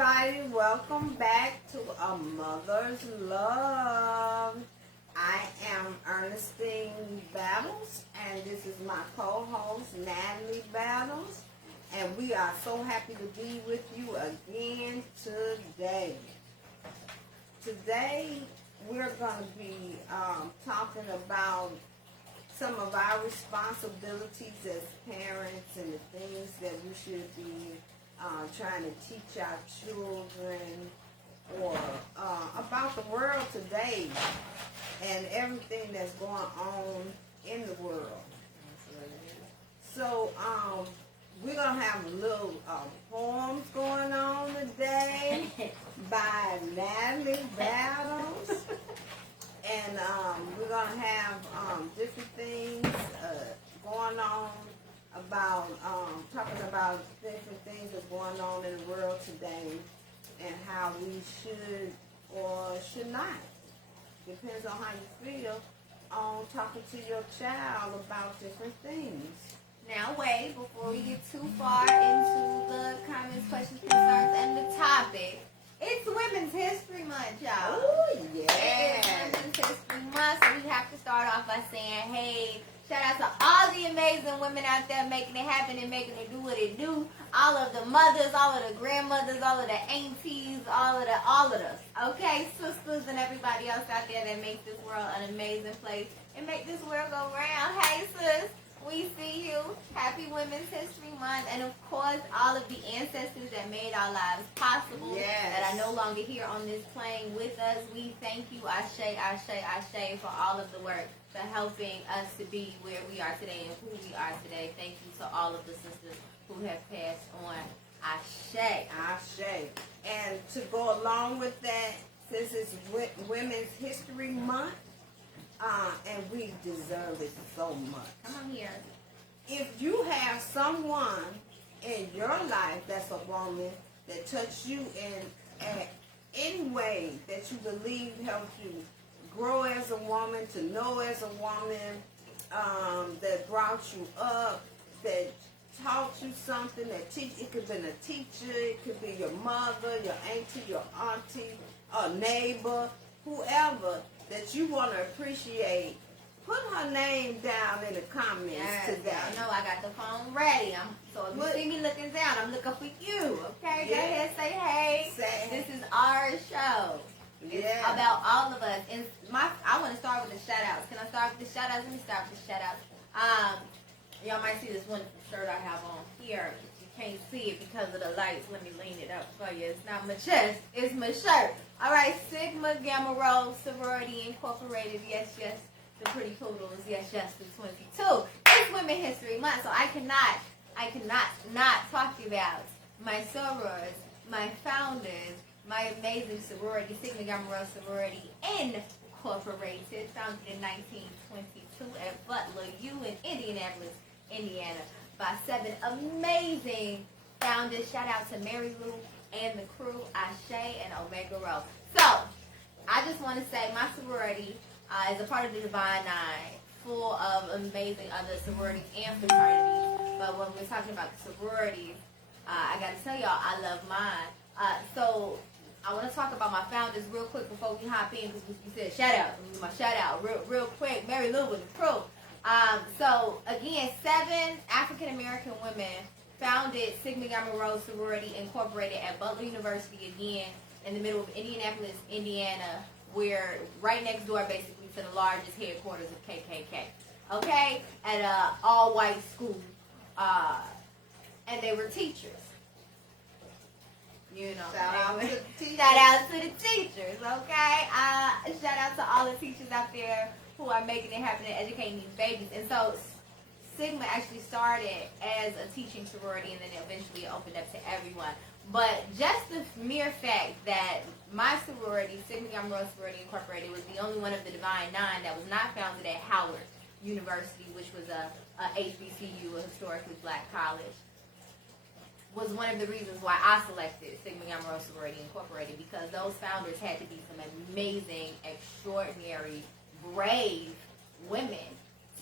everybody, welcome back to A Mother's Love. I am Ernestine Battles, and this is my co-host, Natalie Battles, and we are so happy to be with you again today. Today, we're going to be talking about some of our responsibilities as parents and the things that we should be trying to teach our children, or about the world today and everything that's going on in the world. So we're going to have a little poems going on today by Natalie Battles. And we're going to have different things going on about, talking about different things that's going on in the world today and how we should or should not. Depends on how you feel on talking to your child about different things. Now wait, before we get too far into the comments, questions, concerns, and the topic, it's Women's History Month, y'all. Oh, yeah. It is Women's History Month, so we have to start off by saying, hey, shout out to all the amazing women out there making it happen and making it do what it do. All of the mothers, all of the grandmothers, all of the aunties, all of us. Okay, sisters and everybody else out there that make this world an amazing place and make this world go round. Hey, sis. We see you. Happy Women's History Month. And of course, all of the ancestors that made our lives possible, that are no longer here on this plane with us. We thank you, Ashe, Ashe, Ashe, for all of the work, for helping us to be where we are today and who we are today. Thank you to all of the sisters who have passed on. Ashe. Ashe. And to go along with that, since it's Women's History Month, and we deserve it so much. Come on here. If you have someone in your life that's a woman that touched you in any way that you believe helped you grow as a woman, to know as a woman, that brought you up, that taught you something, that it could have been a teacher, it could be your mother, your auntie, your auntie, a neighbor, whoever that you want to appreciate, put her name down in the comments today. I know I got the phone ready. So if you see me looking down, I'm looking for you. Okay, go ahead, say hey. This is our show. It's about all of us. And I want to start with the shout outs. Can I start with the shout outs? Let me start with the shout outs. Y'all might see this wonderful shirt I have on here. You can't see it because of the lights. Let me lean it up for you. It's not my chest, it's my shirt. All right, Sigma Gamma Rho Sorority Incorporated. Yes, the pretty poodles. Yes, the 22. It's Women History Month, so I cannot not talk about my sorors, my founders, my amazing sorority, Sigma Gamma Rho Sorority Incorporated, founded in 1922 at Butler U in Indianapolis, Indiana, by 7 amazing founders. Shout out to Mary Lou and the crew, Ashe and Omega Rho. So, I just want to say my sorority is a part of the Divine Nine, full of amazing other sororities and fraternities. But when we're talking about the sororities, I got to tell y'all, I love mine. So, I want to talk about my founders real quick before we hop in, because you said shout out. My shout out real quick. Mary Lou with the crew. So, again, 7 African American women founded Sigma Gamma Rho Sorority Incorporated at Butler University, again, in the middle of Indianapolis, Indiana, where right next door, basically, to the largest headquarters of KKK. Okay? At an all-white school. And they were teachers. You know. Shout out to the teachers. Shout out to the teachers, okay? Shout out to all the teachers out there who are making it happen and educating these babies. And so Sigma actually started as a teaching sorority, and then eventually it opened up to everyone. But just the mere fact that my sorority, Sigma Gamma Rho Sorority Incorporated, was the only one of the Divine Nine that was not founded at Howard University, which was a HBCU, a historically black college, was one of the reasons why I selected Sigma Gamma Rho Sorority Incorporated, because those founders had to be some amazing, extraordinary, brave women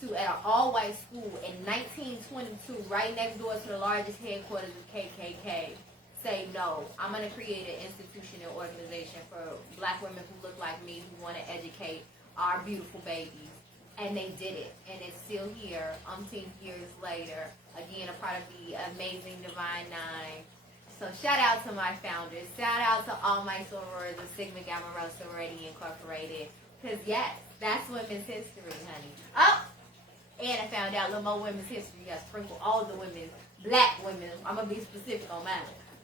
to at an all-white school in 1922, right next door to the largest headquarters of KKK, say, no, I'm going to create an institution and organization for black women who look like me, who want to educate our beautiful babies. And they did it. And it's still here, umpteen years later. Again, a part of the amazing Divine Nine. So shout out to my founders. Shout out to all my sorors of Sigma Gamma Rho Sorority Incorporated. Because, yes, that's women's history, honey. Oh! And I found out a little more women's history. I sprinkle all the women, black women. I'm going to be specific on mine.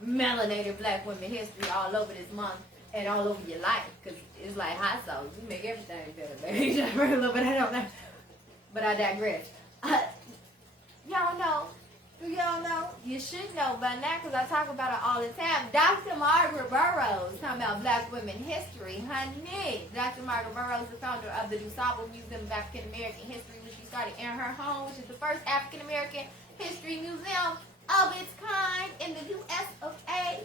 Melanated black women history all over this month and all over your life. Because it's like hot sauce. You make everything better, baby. Just bring a little bit, I don't know. But I digress. Y'all know. Do y'all know? You should know by now because I talk about it all the time. Dr. Margaret Burroughs, talking about black women history. Honey, Dr. Margaret Burroughs, the founder of the DuSable Museum of African American History, which she started in her home, which is the first African American history museum of its kind in the U.S. of A.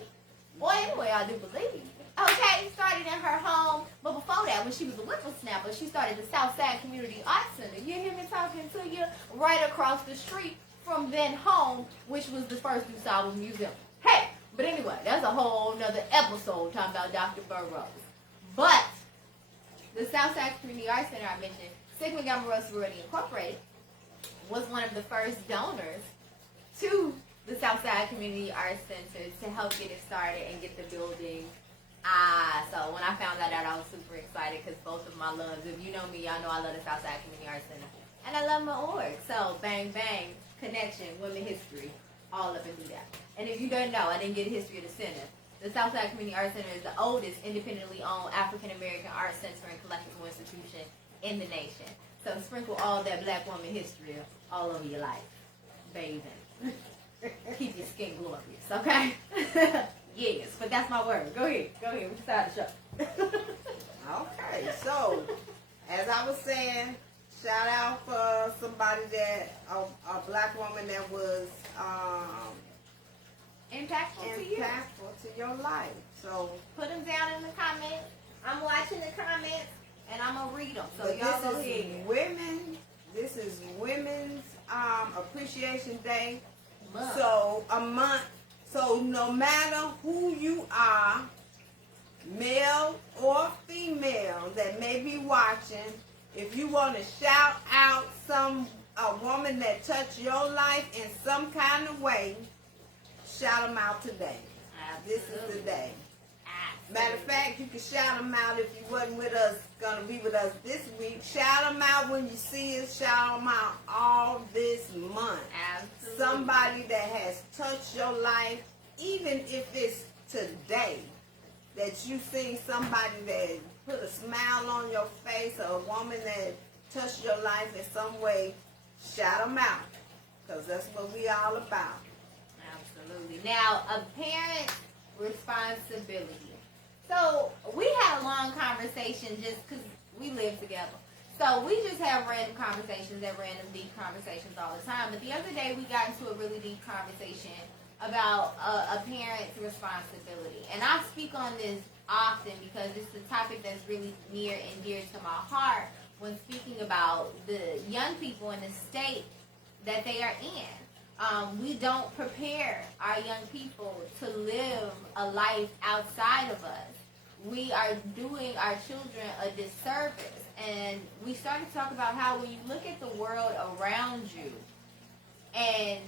Well, anyway, I do believe. Okay, started in her home, but before that, when she was a whippersnapper, she started the Southside Community Arts Center. You hear me talking to you? Right across the street from then home, which was the first DuSable Museum. Hey, but anyway, that's a whole nother episode talking about Dr. Burroughs. But the Southside Community Arts Center I mentioned, Sigma Gamma Rho Sorority Incorporated, was one of the first donors to the Southside Community Arts Center to help get it started and get the building. So when I found that out, I was super excited because both of my loves, if you know me, y'all know I love the Southside Community Arts Center. And I love my org. So bang, bang, connection, women history, all up into that. And if you don't know, I didn't get a history of the center. The Southside Community Arts Center is the oldest independently owned African American art center and collectible institution in the nation. So sprinkle all that black woman history all over your life. Bathing. Keep your skin glorious, okay? Yes, but that's my word. Go ahead. We decided to show. Okay, so as I was saying, shout out for somebody that a black woman that was impactful to your life. So put them down in the comments. I'm watching the comments and I'm gonna read them. So but y'all go this is ahead. This is Women's Appreciation Day. Month. So a month. So no matter who you are, male or female that may be watching, if you want to shout out a woman that touched your life in some kind of way, shout them out today. Absolutely. This is the day. Absolutely. Matter of fact, you can shout them out if you wasn't with us, gonna be with us this week. Shout them out when you see us. Shout them out all this month. Absolutely. Somebody that has touched your life, even if it's today, that you see somebody that put a smile on your face, or a woman that touched your life in some way, shout them out, because that's what we all about. Absolutely. Now, a parent's responsibility. So, we had a long conversation just because we live together. So, we just have random conversations and random deep conversations all the time. But the other day, we got into a really deep conversation about a parent's responsibility. And I speak on this often because it's a topic that's really near and dear to my heart when speaking about the young people in the state that they are in. We don't prepare our young people to live a life outside of us. We are doing our children a disservice. And we started to talk about how when you look at the world around you and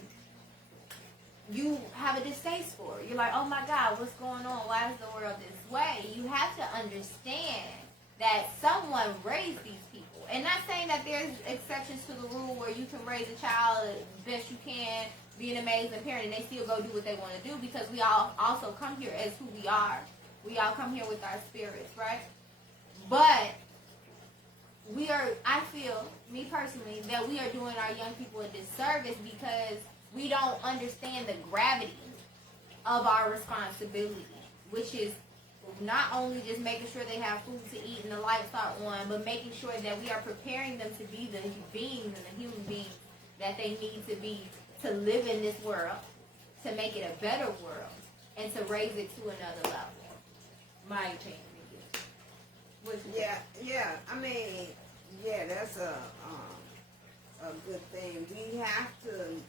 you have a distaste for it, you're like, oh my God, what's going on? Why is the world this way? You have to understand that someone raised these people. And not saying that there's exceptions to the rule where you can raise a child as best you can, be an amazing parent, and they still go do what they want to do, because we all also come here as who we are. We all come here with our spirits, right? But we are, I feel, me personally, that we are doing our young people a disservice because we don't understand the gravity of our responsibility, which is not only just making sure they have food to eat and the lights are on, but making sure that we are preparing them to be the beings and the human beings that they need to be to live in this world, to make it a better world, and to raise it to another level. My opinion. Yeah. I mean, yeah, that's a good thing. We have to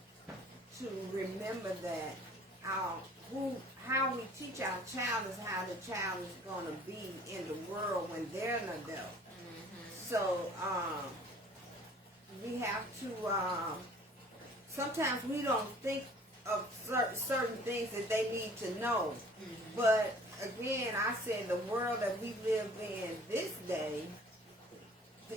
remember that how child is how the child is going to be in the world when they're an adult. So we have to, sometimes we don't think of certain things that they need to know. But again, I said the world that we live in this day,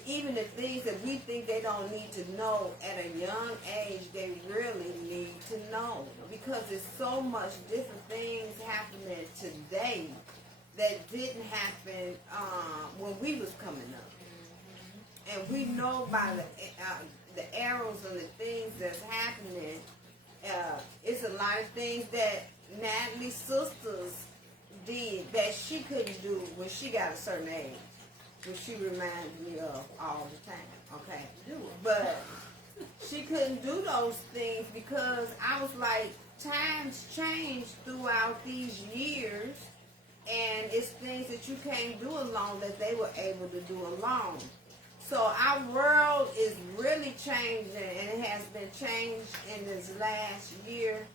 even the things that we think they don't need to know at a young age, they really need to know. Because there's so much different things happening today that didn't happen when we was coming up. And we know by the arrows and the things that's happening, it's a lot of things that Natalie's sisters did that she couldn't do when she got a certain age, which she reminds me of all the time, okay? But she couldn't do those things because I was like, times changed throughout these years, and it's things that you can't do alone that they were able to do alone. So our world is really changing, and it has been changed in this last year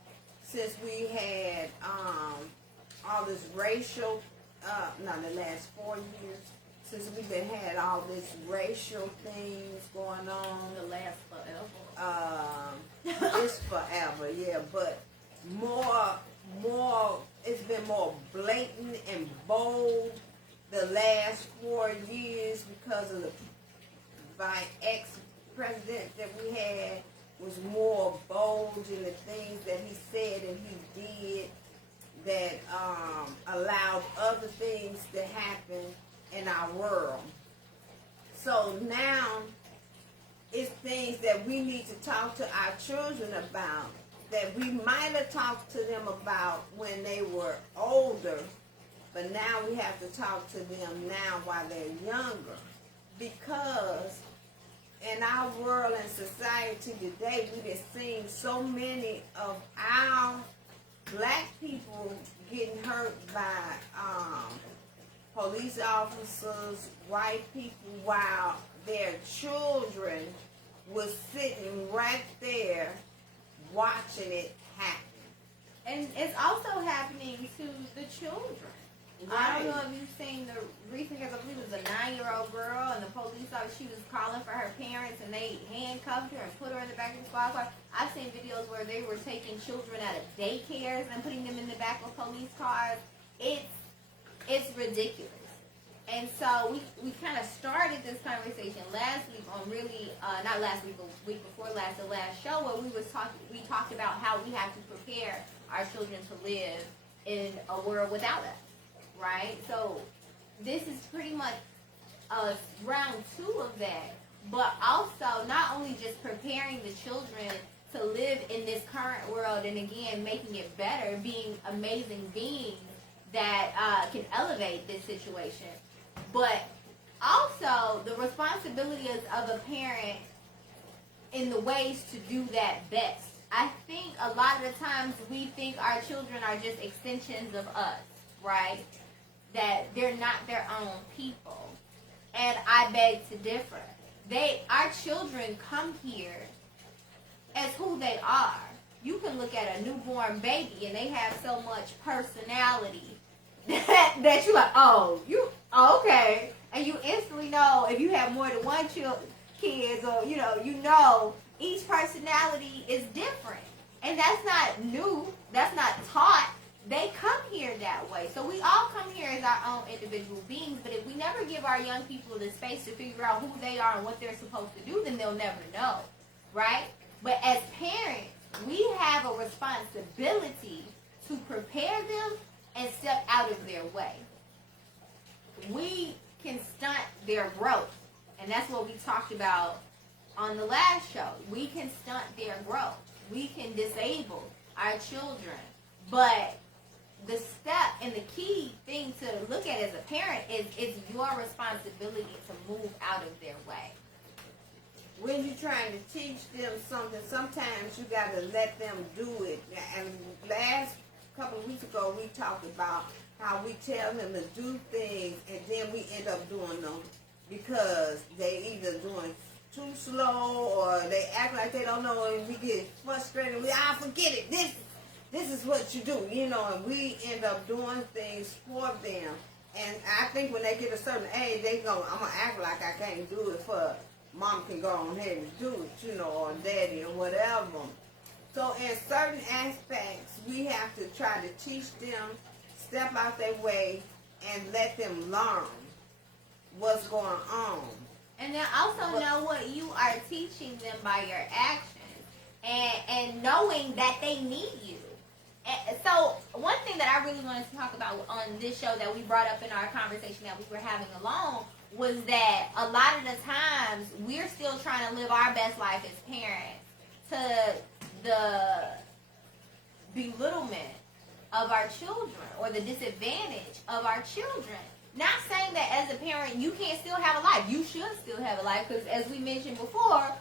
since we had all this racial, the last 4 years, since we've had all this racial things going on. The last forever. It's forever, yeah, but more, it's been more blatant and bold the last 4 years because of the ex-president that we had was more bold in the things that he said and he did that allowed other things to happen in our world. So now it's things that we need to talk to our children about that we might have talked to them about when they were older, but now we have to talk to them now while they're younger. Because in our world and society today, we've seen so many of our black people getting hurt by police officers, white people, while their children was sitting right there watching it happen. And it's also happening to the children. Right. I don't know if you've seen the recent case. I believe it was a 9-year-old girl, and the police officer, she was calling for her parents, and they handcuffed her and put her in the back of the squad car. I've seen videos where they were taking children out of daycares and putting them in the back of police cars. It's ridiculous. And so we kind of started this conversation last week on really, not last week, but week before last, the last show, where we talked about how we have to prepare our children to live in a world without us. Right? So this is pretty much round 2 of that, but also not only just preparing the children to live in this current world and again making it better, being amazing beings that can elevate this situation, but also the responsibilities of a parent in the ways to do that best. I think a lot of the times we think our children are just extensions of us, right? That they're not their own people. And I beg to differ. Our children come here as who they are. You can look at a newborn baby and they have so much personality that you're like, okay. And you instantly know if you have more than one kids, or you know each personality is different. And that's not new. That's not taught. They come here that way. So we all come here as our own individual beings, but if we never give our young people the space to figure out who they are and what they're supposed to do, then they'll never know, right? But as parents, we have a responsibility to prepare them and step out of their way. We can stunt their growth, and that's what we talked about on the last show. We can stunt their growth. We can disable our children, but the step and the key thing to look at as a parent is it's your responsibility to move out of their way. When you're trying to teach them something, sometimes you got to let them do it. And last couple of weeks ago, we talked about how we tell them to do things, and then we end up doing them because they either doing too slow or they act like they don't know, and we get frustrated. Forget it. this is what you do, and we end up doing things for them. And I think when they get a certain age, I'm going to act like I can't do it for mom can go on ahead and do it, or daddy or whatever. So in certain aspects, we have to try to teach them, step out their way, and let them learn what's going on. And then also know what you are teaching them by your actions, and knowing that they need you. And so one thing that I really wanted to talk about on this show that we brought up in our conversation that we were having alone was that a lot of the times we're still trying to live our best life as parents to the belittlement of our children or the disadvantage of our children. Not saying that as a parent you can't still have a life. You should still have a life, because as we mentioned before,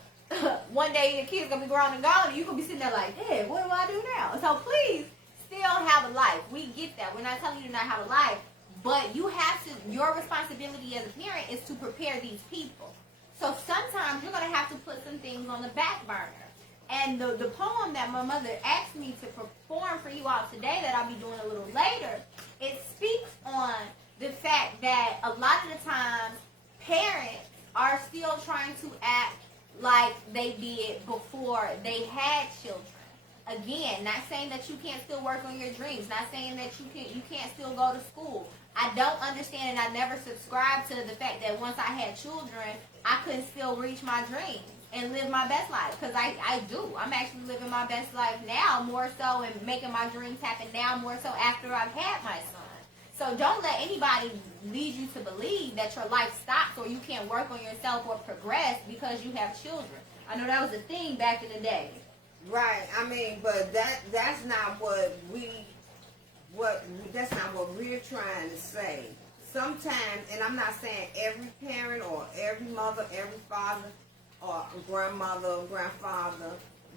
one day your kid's going to be grown and gone and you're going to be sitting there like, hey, what do I do now? So please still have a life. We get that. We're not telling you to not have a life. But you have to, your responsibility as a parent is to prepare these people. So sometimes you're going to have to put some things on the back burner. And the poem that my mother asked me to perform for you all today that I'll be doing a little later, it speaks on the fact that a lot of the times parents are still trying to act like they did before they had children. Again, not saying that you can't still work on your dreams, not saying that you can't still go to school. I don't understand, and I never subscribed to the fact that once I had children, I couldn't still reach my dreams and live my best life, because I do. I'm actually living my best life now more so, and making my dreams happen now more so after I've had my son. So don't let anybody lead you to believe that your life stops or you can't work on yourself or progress because you have children. I know that was a thing back in the day. Right. I mean, but that's not what that's not what we're trying to say. Sometimes, and I'm not saying every parent or every mother, every father or grandmother or grandfather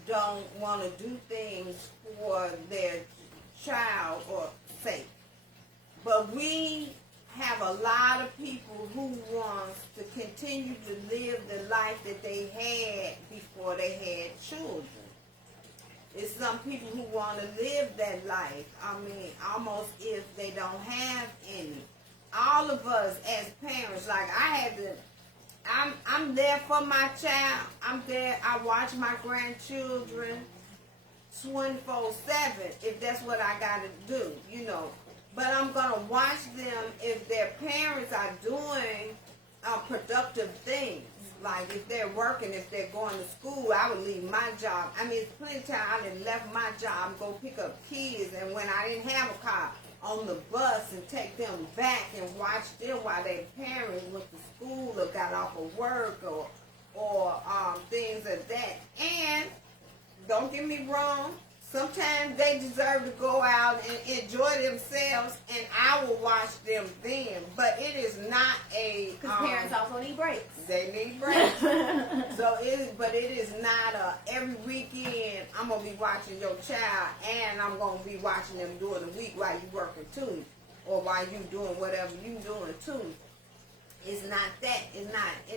don't want to do things for their child or sake. But we have a lot of people who want to continue to live the life that they had before they had children. It's some people who want to live that life. I mean, almost if they don't have any. All of us as parents, like I had to, I'm there for my child. I'm there. I watch my grandchildren 24/7 if that's what I got to do, But I'm going to watch them if their parents are doing productive things. Like if they're working, if they're going to school, I would leave my job. I mean, it's plenty of time I done left my job and go pick up kids. And when I didn't have a car, on the bus and take them back and watch them while their parents went to school or got off of work or things like that. And don't get me wrong, sometimes they deserve to go out and enjoy themselves, and I will watch them then. But it is not a... Because parents also need breaks. They need breaks. But it is not every weekend I'm going to be watching your child, and I'm going to be watching them during the week while you working too, or while you doing whatever you doing too. It's not that. It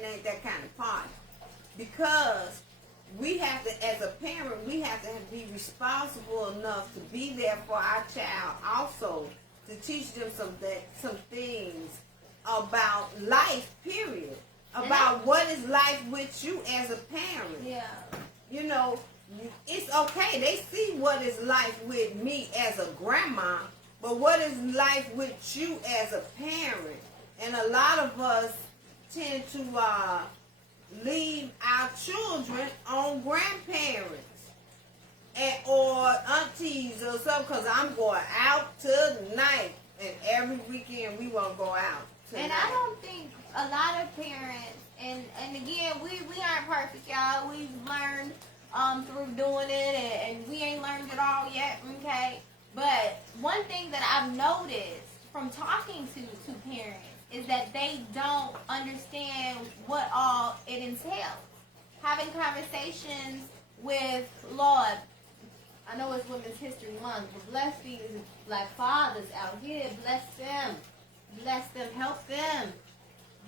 ain't that kind of party. Because we have to, as a parent, we have to be responsible enough to be there for our child also, to teach them some things about life, period. About what is life with you as a parent. Yeah. It's okay. They see what is life with me as a grandma, but what is life with you as a parent? And a lot of us tend to leave our children on grandparents or aunties or something, because I'm going out tonight, and every weekend we won't go out tonight. And I don't think a lot of parents, and again, we aren't perfect, y'all. We've learned through doing it, and we ain't learned it all yet, okay? But one thing that I've noticed from talking to parents is that they don't understand what all it entails. Having conversations with, Lord, I know it's Women's History Month, but bless these black fathers out here. Bless them. Bless them. Help them.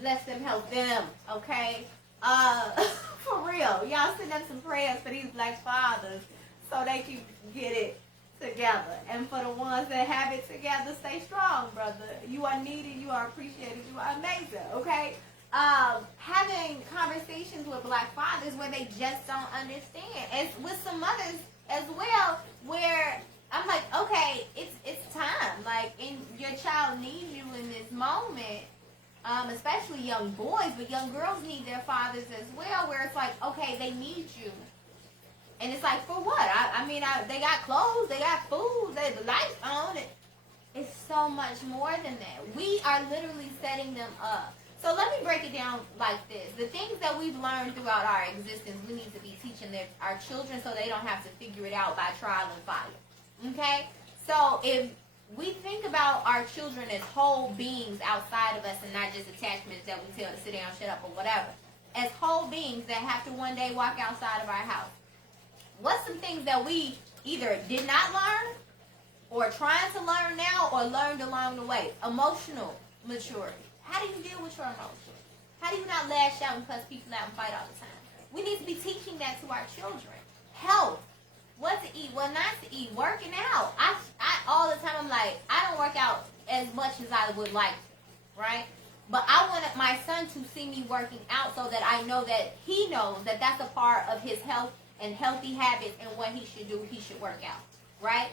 Bless them. Help them. Okay? For real. Y'all send up some prayers for these black fathers so they can get it together. And for the ones that have it together, stay strong, brother. You are needed, you are appreciated, you are amazing, okay? Having conversations with black fathers where they just don't understand. And with some mothers as well, where I'm like, okay, it's time. Like, your child needs you in this moment. Especially young boys, but young girls need their fathers as well, where it's like, okay, they need you. And it's like, for what? They got clothes, they got food, the lights on. It's so much more than that. We are literally setting them up. So let me break it down like this. The things that we've learned throughout our existence, we need to be teaching our children so they don't have to figure it out by trial and fire. Okay? So if we think about our children as whole beings outside of us and not just attachments that we tell to sit down, shut up, or whatever, as whole beings that have to one day walk outside of our house. What's some things that we either did not learn or trying to learn now or learned along the way? Emotional maturity. How do you deal with your emotions? How do you not lash out and cuss people out and fight all the time? We need to be teaching that to our children. Health. What to eat, what not to eat. Working out. I all the time, I'm like, I don't work out as much as I would like to, right? But I want my son to see me working out so that I know that he knows that that's a part of his health and healthy habits, and what he should do, he should work out, right?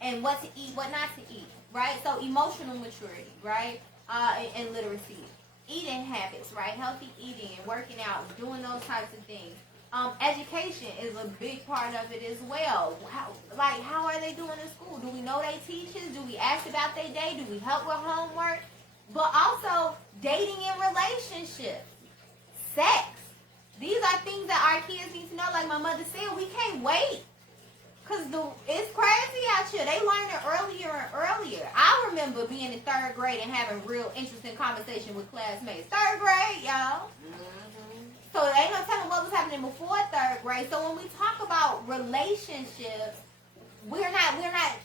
And what to eat, what not to eat, right? So emotional maturity, right? And literacy. Eating habits, right? Healthy eating and working out, doing those types of things. Education is a big part of it as well. How are they doing in school? Do we know they teachers? Do we ask about their day? Do we help with homework? But also dating and relationships, sex. These are things that our kids need to know. Like my mother said, we can't wait. Because it's crazy out here. They learn it earlier and earlier. I remember being in 3rd grade and having real interesting conversation with classmates. 3rd grade, y'all. So they ain't no telling what was happening before 3rd grade. So when we talk about relationships, we're not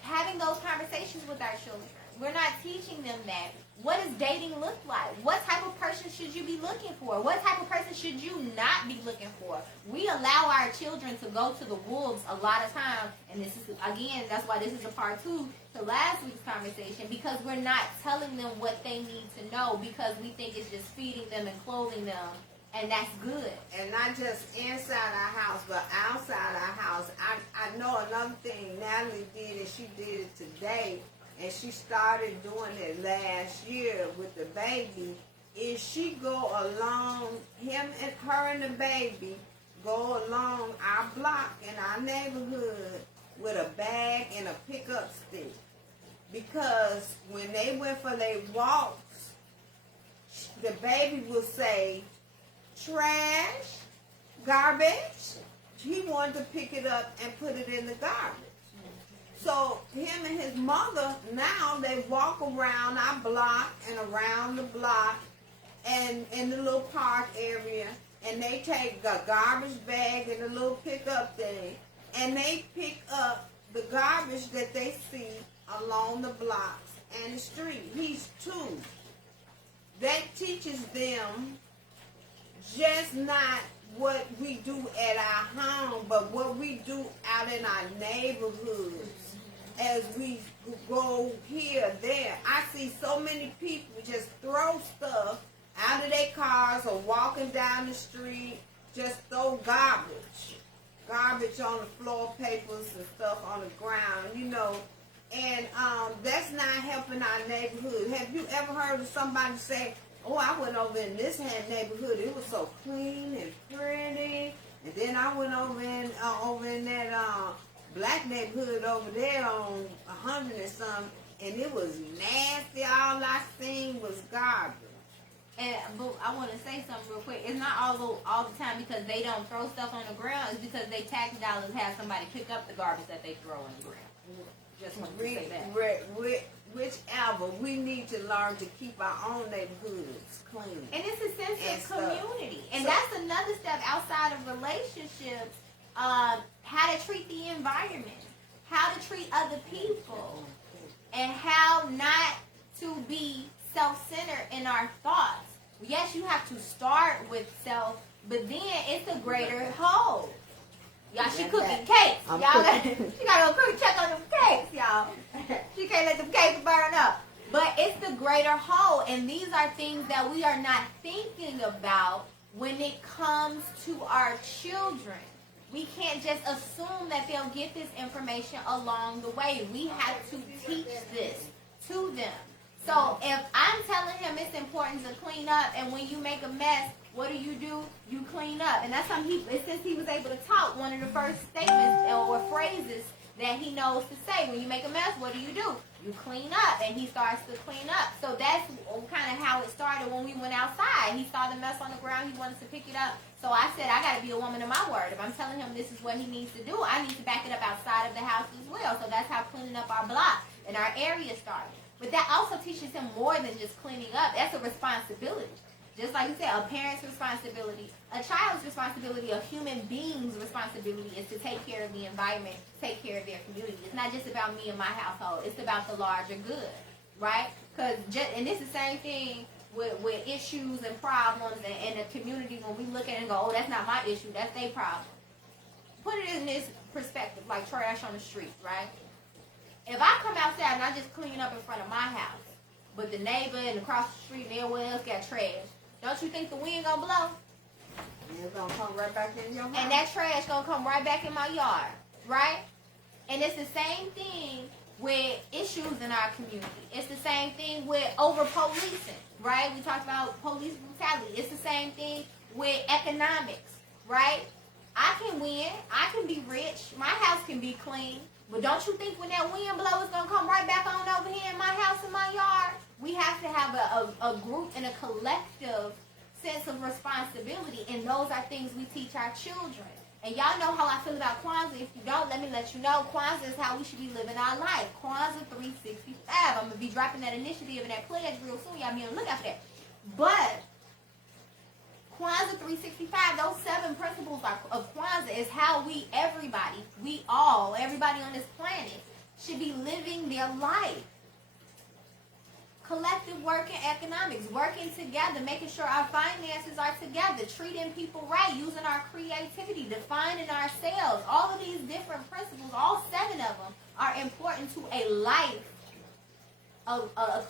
having those conversations with our children. We're not teaching them that. What does dating look like? What type of person should you be looking for? What type of person should you not be looking for? We allow our children to go to the wolves a lot of times, and this is, again, that's why this is a part 2 to last week's conversation, because we're not telling them what they need to know, because we think it's just feeding them and clothing them, and that's good. And not just inside our house, but outside our house. I know another thing Natalie did, and she did it today, and she started doing it last year with the baby, is she go along, her and the baby go along our block in our neighborhood with a bag and a pickup stick. Because when they went for their walks, the baby will say, trash, garbage. He wanted to pick it up and put it in the garbage. So him and his mother, now they walk around our block and around the block and in the little park area, and they take the garbage bag and the little pickup thing, and they pick up the garbage that they see along the blocks and the street. He's 2. That teaches them just not what we do at our home, but what we do out in our neighborhoods. As we go here, there, I see so many people just throw stuff out of their cars or walking down the street, just throw garbage on the floor, papers and stuff on the ground, and that's not helping our neighborhood. Have you ever heard of somebody say, oh, I went over in this neighborhood, it was so clean and pretty, and then I went over in that black neighborhood over there on 100 and something, and it was nasty. All I seen was garbage. But I want to say something real quick. It's not all the time because they don't throw stuff on the ground. It's because they tax dollars have somebody pick up the garbage that they throw on the ground. Just want to say that. Whichever, we need to learn to keep our own neighborhoods clean. And it's a sense of community. And that's another step outside of relationships. How to treat the environment, how to treat other people, and how not to be self-centered in our thoughts. Yes, you have to start with self, but then it's a greater whole. Y'all, she cooking cakes. Y'all, she gotta go check on them cakes, y'all. She can't let them cakes burn up. But it's the greater whole, and these are things that we are not thinking about when it comes to our children. We can't just assume that they'll get this information along the way. We have to teach this to them. So if I'm telling him it's important to clean up, and when you make a mess, what do? You clean up. And that's something since he was able to talk, one of the first statements or phrases that he knows to say, when you make a mess, what do? You clean up, and he starts to clean up. So that's kind of how it started when we went outside. He saw the mess on the ground. He wanted to pick it up. So I said, I got to be a woman of my word. If I'm telling him this is what he needs to do, I need to back it up outside of the house as well. So that's how cleaning up our block and our area started. But that also teaches him more than just cleaning up. That's a responsibility. Just like you said, a parent's responsibility, a child's responsibility, a human being's responsibility is to take care of the environment, take care of their community. It's not just about me and my household. It's about the larger good, right? And this is the same thing with issues and problems in the community. When we look at it and go, oh, that's not my issue, that's their problem. Put it in this perspective, like trash on the street, right? If I come outside and I just clean up in front of my house, but the neighbor and across the street and everywhere else got trash, don't you think the wind gonna blow? It's gonna come right back in your house. And that trash gonna come right back in my yard, right? And it's the same thing with issues in our community. It's the same thing with over-policing, right? We talked about police brutality. It's the same thing with economics, right? I can win. I can be rich. My house can be clean. But don't you think when that wind blows, it's going to come right back on over here in my house and my yard? We have to have a group and a collective sense of responsibility, and those are things we teach our children. And y'all know how I feel about Kwanzaa. If you don't, let me let you know. Kwanzaa is how we should be living our life. Kwanzaa 365. I'm going to be dropping that initiative and that pledge real soon. Y'all be on the lookout for that. But Kwanzaa 365, those 7 principles of Kwanzaa is how everybody on this planet should be living their life. Collective work and economics, working together, making sure our finances are together, treating people right, using our creativity, defining ourselves. All of these different principles, all 7 of them, are important to a life.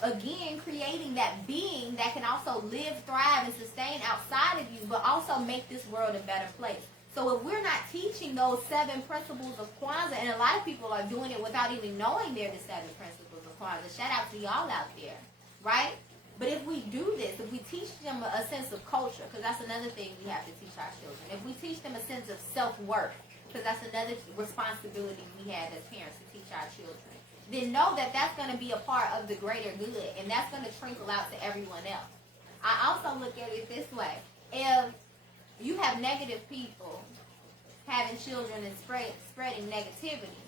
Again, creating that being that can also live, thrive, and sustain outside of you, but also make this world a better place. So if we're not teaching those 7 principles of Kwanzaa, and a lot of people are doing it without even knowing they're the 7 principles of Kwanzaa, shout out to y'all out there, right? But if we do this, if we teach them a sense of culture, because that's another thing we have to teach our children. If we teach them a sense of self-worth, because that's another responsibility we have as parents to teach our children, then know that that's going to be a part of the greater good, and that's going to trickle out to everyone else. I also look at it this way. If you have negative people having children and spreading negativity,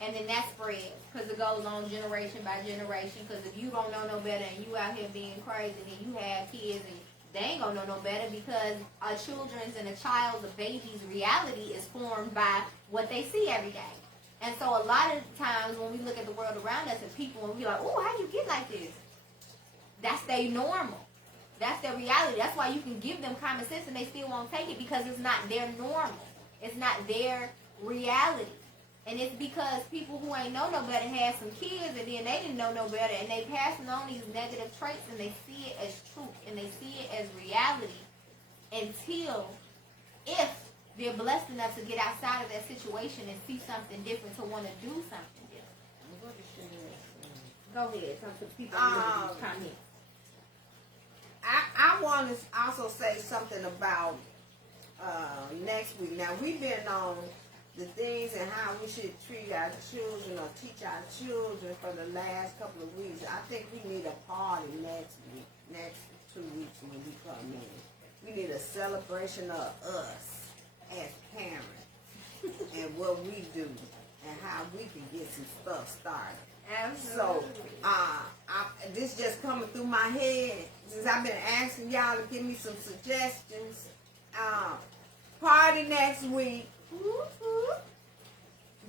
and then that spreads, because it goes on generation by generation, because if you don't know no better and you out here being crazy and you have kids and they ain't going to know no better, because a children's and a child's, a baby's reality is formed by what they see every day. And so a lot of times when we look at the world around us and people, and we like, oh, how'd you get like this? That's their normal. That's their reality. That's why you can give them common sense and they still won't take it, because it's not their normal. It's not their reality. And it's because people who ain't know no better had some kids, and then they didn't know no better, and they passing on these negative traits, and they see it as truth, and they see it as reality until, if they're blessed enough to get outside of that situation and see something different, to want to do something different. Go ahead. Some people come here. I want to also say something about next week. Now, we've been on the things and how we should treat our children or teach our children for the last couple of weeks. I think we need a party next week, next 2 weeks when we come in. We need a celebration of us as parents and what we do and how we can get some stuff started. Absolutely. So, this just coming through my head since I've been asking y'all to give me some suggestions. Party next week.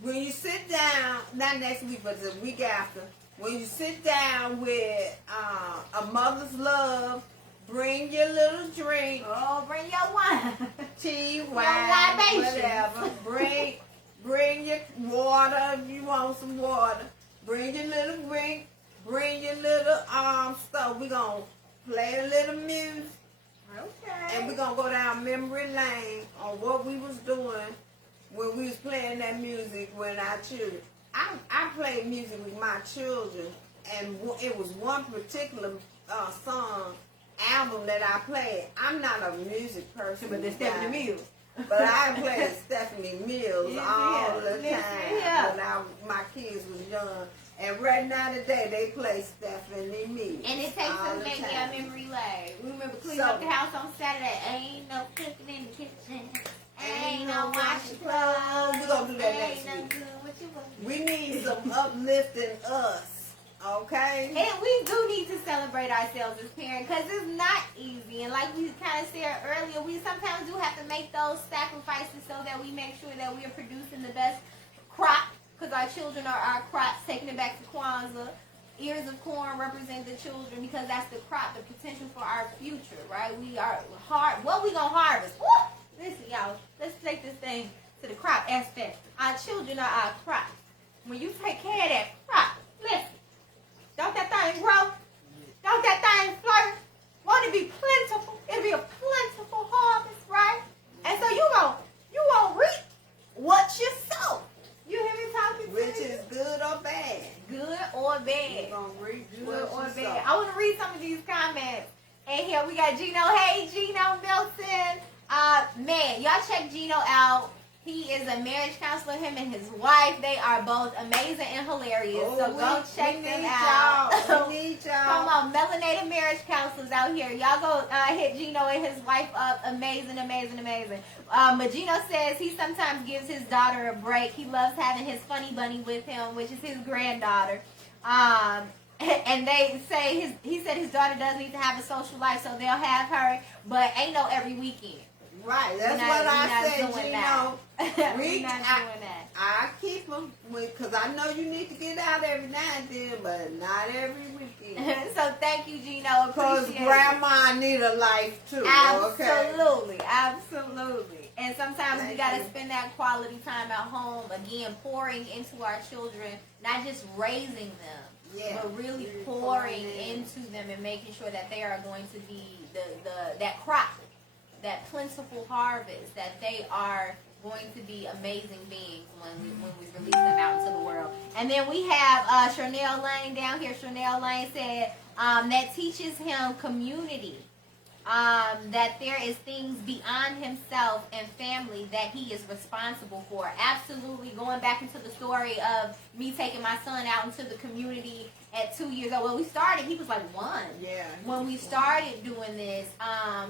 When you sit down, not next week, but the week after, when you sit down with a mother's love, bring your little drink. Oh, bring your wine. Tea, wine, whatever. Bring your water if you want some water. Bring your little drink. Bring your little stuff. We're going to play a little music. Okay. And we're going to go down memory lane on what we was doing when we was playing that music with our children. I played music with my children, and it was one particular song, album that I played. I'm not a music person. But the Stephanie Mills. But I played Stephanie Mills all the time when my kids was young. And right now today, they play Stephanie Mills. And it takes us back down memory lane. We remember cleaning up the house on Saturday. Ain't no cooking in the kitchen. Ain't no washing clothes. We're going to do that next week. We need some uplifting us, okay? And we do need to celebrate ourselves as parents because it's not easy. And like we kind of said earlier, we sometimes do have to make those sacrifices so that we make sure that we are producing the best crop because our children are our crops. Taking it back to Kwanzaa, ears of corn represent the children because that's the crop, the potential for our future, right? We are what we going to harvest? Woo! Listen, y'all, let's take this thing to the crop aspect. Our children are our crops. When you take care of that crop, listen, don't that thing grow? Don't that thing flourish? Won't it be plentiful? It'll be a plentiful harvest, right? And so you won't reap what you sow. You hear me talking? Which is good or bad. Good or bad. You're going to reap good or bad. I want to read some of these comments. And here we got Gino. Hey, Gino Milton. Man, y'all check Gino out. He is a marriage counselor. Him and his wife, they are both amazing and hilarious. So go check them out. We need y'all. Come on, melanated marriage counselors out here. Y'all go hit Gino and his wife up. Amazing, amazing, amazing. But Gino says he sometimes gives his daughter a break. He loves having his funny bunny with him, which is his granddaughter. And they say he said his daughter does need to have a social life, so they'll have her, but ain't no every weekend. Right, that's what I said, Gino. We're not doing that. I keep them because I know you need to get out every now and then, but not every weekend. So thank you, Gino. Because grandma need a life too. Absolutely, okay? Absolutely. And sometimes we got to spend that quality time at home, again, pouring into our children, not just raising them, but really pouring into them and making sure that they are going to be that crop, that plentiful harvest, that they are going to be amazing beings when we release them out into the world. And then we have Chanel Lane down here. Chanel Lane said that teaches him community, that there is things beyond himself and family that he is responsible for. Absolutely, going back into the story of me taking my son out into the community at 2 years old. When we started, he was like 1. Yeah. When we started doing this,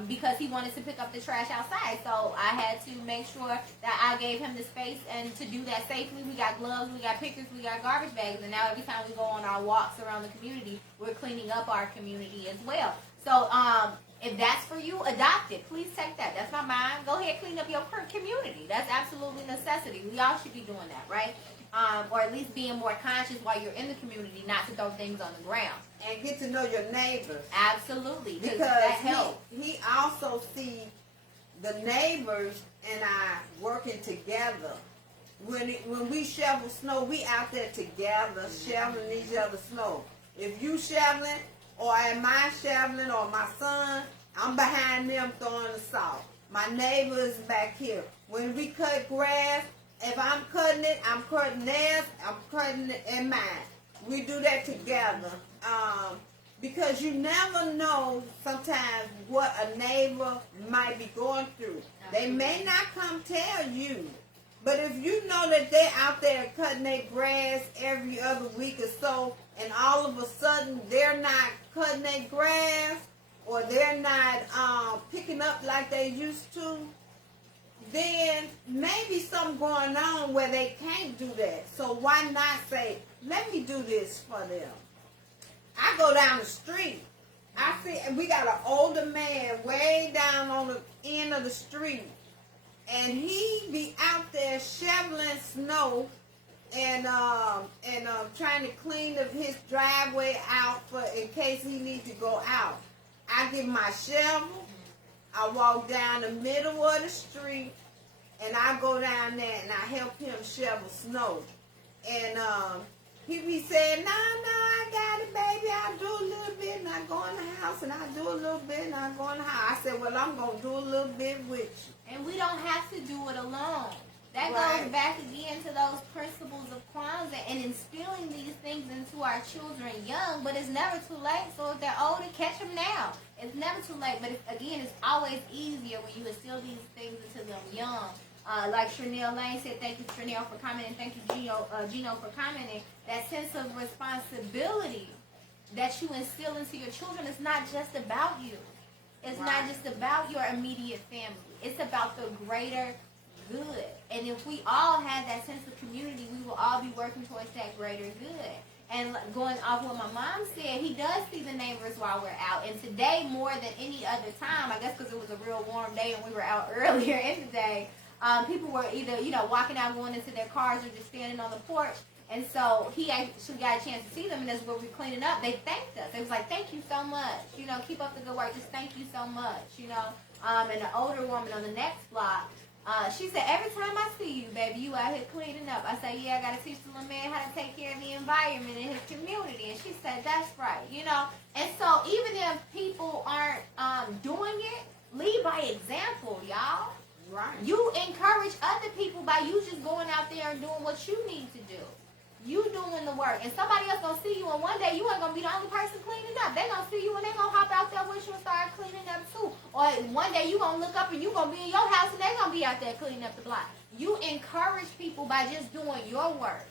because he wanted to pick up the trash outside. So I had to make sure that I gave him the space and to do that safely. We got gloves, we got pickers, we got garbage bags. And now every time we go on our walks around the community, we're cleaning up our community as well. So if that's for you, adopt it. Please take that. That's not mine. Go ahead, clean up your community. That's absolutely necessity. We all should be doing that, right? Or at least being more conscious while you're in the community, not to throw things on the ground. And get to know your neighbors. Absolutely. Because that helps. He also see the neighbors and I working together. When we shovel snow, we out there together shoveling each other's snow. If you shoveling, or am I shoveling, or my son, I'm behind them throwing the salt. My neighbor is back here. When we cut grass, if I'm cutting it, I'm cutting theirs, I'm cutting it in mine. We do that together. Because you never know sometimes what a neighbor might be going through. They may not come tell you. But if you know that they're out there cutting their grass every other week or so, and all of a sudden they're not cutting their grass, or they're not picking up like they used to, then maybe something going on where they can't do that. So why not say, let me do this for them? I go down the street. I see, and we got an older man way down on the end of the street. And he be out there shoveling snow and trying to clean his driveway out for in case he needs to go out. I get my shovel. I walk down the middle of the street, and I go down there and I help him shovel snow. And he be saying, no, I got it, baby. I do a little bit, and I go in the house, and I do a little bit, and I go in the house. I said, well, I'm going to do a little bit with you. And we don't have to do it alone. That Right. goes back again to those principles of Kwanzaa and instilling these things into our children young, but it's never too late. So if they're older, catch them now. It's never too late, but again, it's always easier when you instill these things into them young. Like Chanel Lane said, thank you, Chanel, for commenting. Thank you, Gino, for commenting. That sense of responsibility that you instill into your children is not just about you. It's Right. not just about your immediate family. It's about the greater good. And if we all had that sense of community, we will all be working towards that greater good. And going off what my mom said, he does see the neighbors while we're out. And today, more than any other time, I guess because it was a real warm day and we were out earlier in the day, people were either, walking out, going into their cars, or just standing on the porch. And so he actually got a chance to see them, and as we were cleaning up, they thanked us. They was like, thank you so much. Keep up the good work. Just thank you so much, And the older woman on the next block, she said, every time I see you, baby, you out here cleaning up. I said, yeah, I got to teach the little man how to take care of the environment in his community. And she said, that's right, And so even if people aren't doing it, lead by example, y'all. Right. You encourage other people by you just going out there and doing what you need to do. You doing the work. And somebody else going to see you, and one day you ain't going to be the only person cleaning up. They going to see you, and they going to hop out there with you and start cleaning up too. Or one day you going to look up, and you going to be in your house, and they going to be out there cleaning up the block. You encourage people by just doing your work.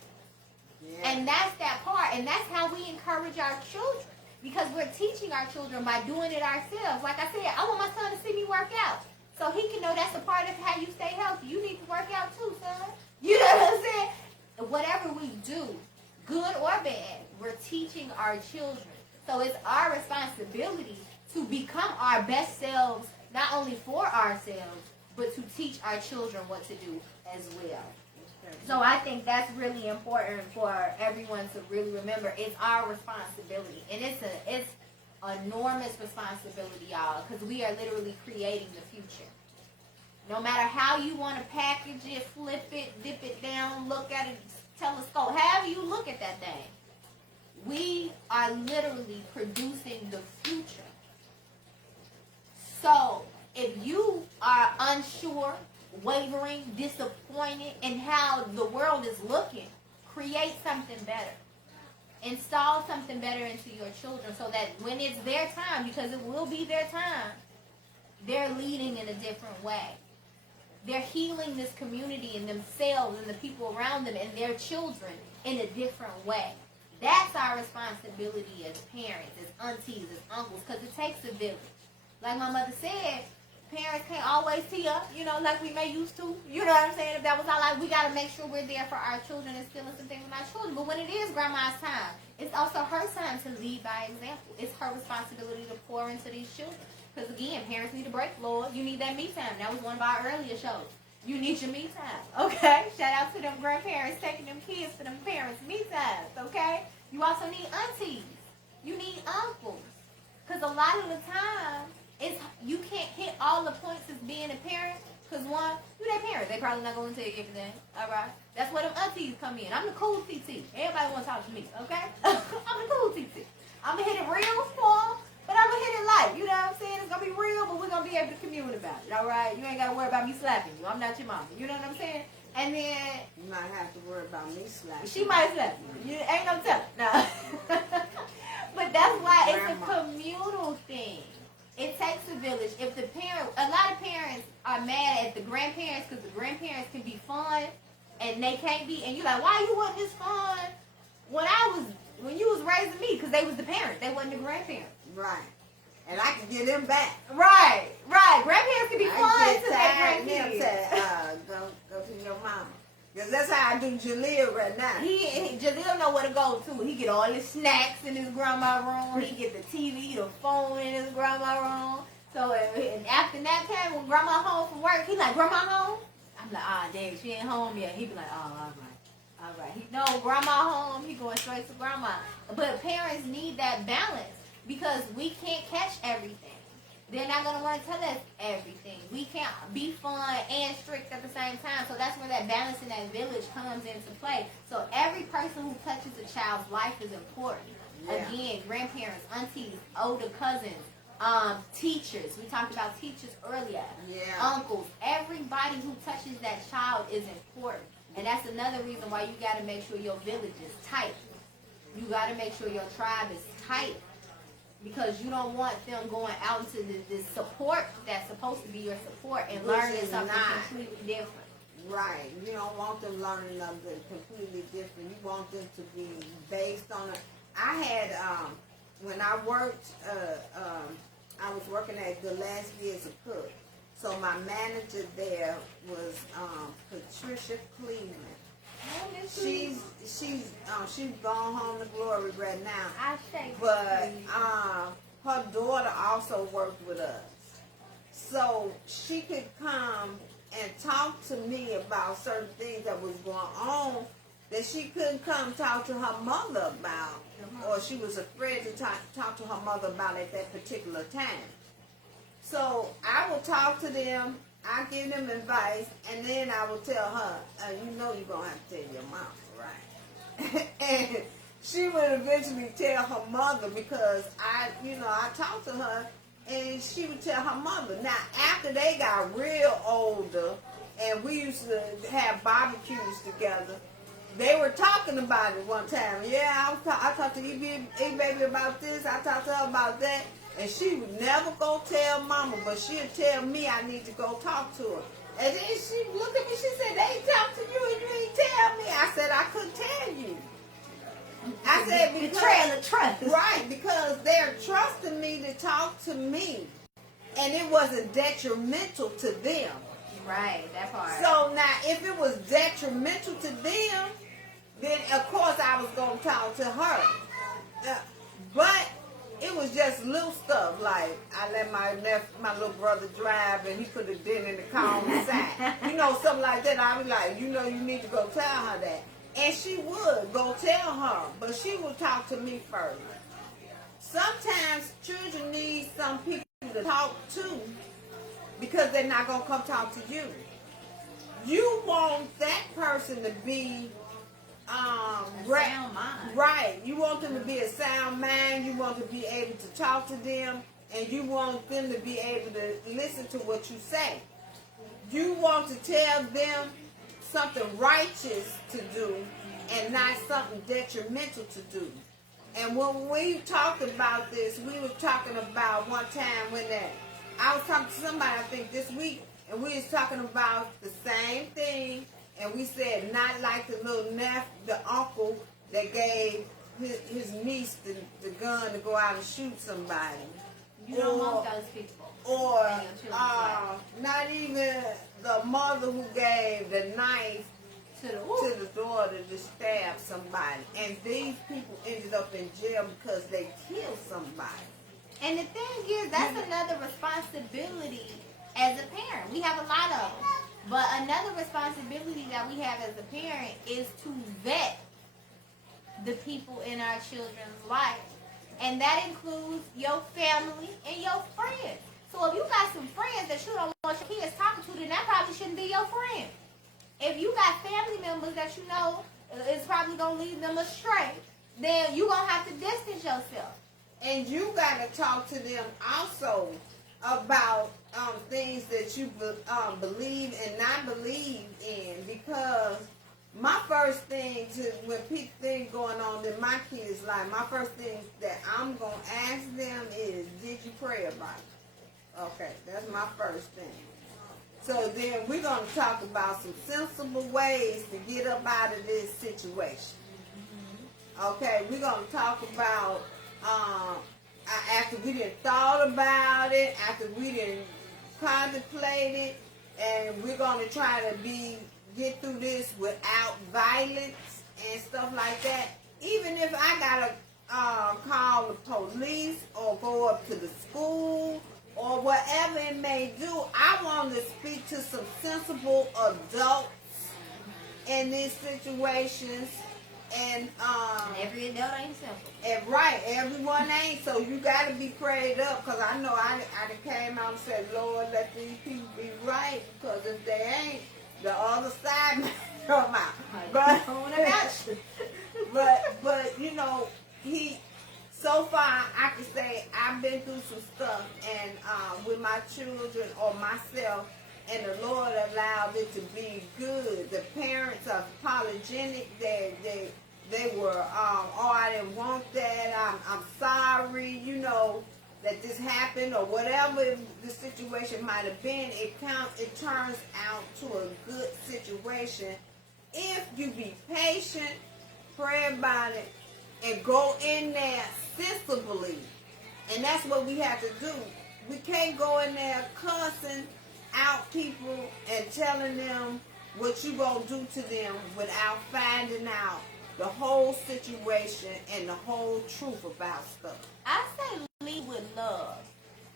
Yeah. And that's that part. And that's how we encourage our children. Because we're teaching our children by doing it ourselves. Like I said, I want my son to see me work out. So he can know that's a part of how you stay healthy. You need to work out too, son. You know what I'm saying? Whatever we do, good or bad, we're teaching our children. So it's our responsibility to become our best selves, not only for ourselves, but to teach our children what to do as well. So I think that's really important for everyone to really remember. It's our responsibility. And it's enormous responsibility, y'all, because we are literally creating the future. No matter how you want to package it, flip it, dip it down, look at it, telescope, however you look at that thing, we are literally producing the future. So if you are unsure, wavering, disappointed in how the world is looking, create something better. Install something better into your children so that when it's their time, because it will be their time, they're leading in a different way. They're healing this community and themselves and the people around them and their children in a different way. That's our responsibility as parents, as aunties, as uncles, because it takes a village. Like my mother said, parents can't always tee up, like we may used to. You know what I'm saying? If that was our life, we got to make sure we're there for our children and instilling some things in our children. But when it is grandma's time, it's also her time to lead by example. It's her responsibility to pour into these children. Because again, parents need a break, Lord. You need that me time. That was one of our earlier shows. You need your me time, okay? Shout out to them grandparents taking them kids to them parents' me times, okay? You also need aunties. You need uncles. Because a lot of the time, you can't hit all the points as being a parent. Because one, you're their parents. They probably not going to tell you everything, all right? That's where them aunties come in. I'm the cool TT. Everybody want to talk to me, okay? I'm the cool TT. I'm going to hit it real small. But I'm going to hit it light. You know what I'm saying? It's going to be real, but we're going to be able to commune about it, all right? You ain't got to worry about me slapping you. I'm not your mama. You know what I'm saying? And then... You might have to worry about me slapping. She might slap you. You ain't going to tell her. No. But that's why it's a communal thing. It takes a village. If the parent... A lot of parents are mad at the grandparents because the grandparents can be fun and they can't be... And you're like, why you wasn't this fun when you was raising me? Because they was the parents. They wasn't the grandparents. Right. And I can get them back. Right. Grandparents can be fun to their grandkids. Go to your mama. Because that's how I do Jaleel right now. Jaleel know where to go to. He get all his snacks in his grandma room. He get the TV, the phone in his grandma room. So and after nap time, when grandma home from work, he like, grandma home? I'm like, dang, she ain't home yet. He be like, all right. He know grandma home. He going straight to grandma. But parents need that balance. because we can't catch everything. They're not going to want to tell us everything. We can't be fun and strict at the same time. So that's where that balance in that village comes into play. So every person who touches a child's life is important. Yeah. Again, grandparents, aunties, older cousins, teachers. We talked about teachers earlier. Yeah. Uncles. Everybody who touches that child is important. And that's another reason why you got to make sure your village is tight. You got to make sure your tribe is tight. Because you don't want them going out into this support that's supposed to be your support and learning something completely different. Right. You don't want them learning something completely different. You want them to be based on it. I had, when I worked, I was working at Gillespie as a cook. So my manager there was Patricia Cleveland. She's gone home to glory right now. But her daughter also worked with us, so she could come and talk to me about certain things that was going on that she couldn't come talk to her mother about, or she was afraid to talk to her mother about at that particular time. So I would talk to them. I give them advice, and then I will tell her, you know you're going to have to tell your mama, right? And she would eventually tell her mother, because I talked to her, and she would tell her mother. Now, after they got real older, and we used to have barbecues together, they were talking about it one time. Yeah, I talked to E-Baby about this, I talked to her about that. And she would never go tell mama, but she'd tell me I need to go talk to her. And then she looked at me, she said, they talked to you and you ain't tell me. I said, I couldn't tell you. I said, because, betrayal of trust. Right, because they're trusting me to talk to me. And it wasn't detrimental to them. Right, that part. So now, if it was detrimental to them, then of course I was going to talk to her. But it was just little stuff, like I let my little brother drive and he put a dent in the car on the side. Something like that. I was like, you need to go tell her that. And she would go tell her, but she would talk to me first. Sometimes children need some people to talk to because they're not going to come talk to you. You want that person to be sound mind. Right. You want them to be a sound mind. You want to be able to talk to them, and you want them to be able to listen to what you say. You want to tell them something righteous to do and not something detrimental to do. And when we talked about this, we were talking about one time when I was talking to somebody, I think this week, and we was talking about the same thing. And we said, not like the uncle that gave his niece the gun to go out and shoot somebody. You don't want those people. Or not even the mother who gave the knife to the daughter to stab somebody. And these people ended up in jail because they killed somebody. And the thing is, that's another responsibility as a parent. We have a lot of them. But another responsibility that we have as a parent is to vet the people in our children's life. And that includes your family and your friends. So if you got some friends that you don't want your kids talking to, then that probably shouldn't be your friend. If you got family members that you know is probably going to lead them astray, then you're going to have to distance yourself. And you got to talk to them also about things that you believe and not believe in, because my first thing when things going on in my kids' life, my first thing that I'm going to ask them is, did you pray about it? Okay, that's my first thing. So then we're going to talk about some sensible ways to get up out of this situation. Okay, we're going to talk about after we didn't thought about it, after we didn't contemplate it, and we're going to try to get through this without violence and stuff like that. Even if I got to call the police or go up to the school or whatever it may do, I want to speak to some sensible adults in these situations And every adult ain't simple. And right, everyone ain't. So you got to be prayed up, because I know I came out and said, Lord, let these people be right, because if they ain't, the other side might come out. But you know, so far I can say I've been through some stuff, and with my children or myself, and the Lord allowed it to be good. The parents are apologetic. They were, oh, I didn't want that. I'm sorry, you know, that this happened, or whatever the situation might have been. It turns out to a good situation if you be patient, pray about it, and go in there sensibly. And that's what we have to do. We can't go in there cussing out people and telling them what you gonna do to them without finding out the whole situation and the whole truth about stuff. I say lead with love.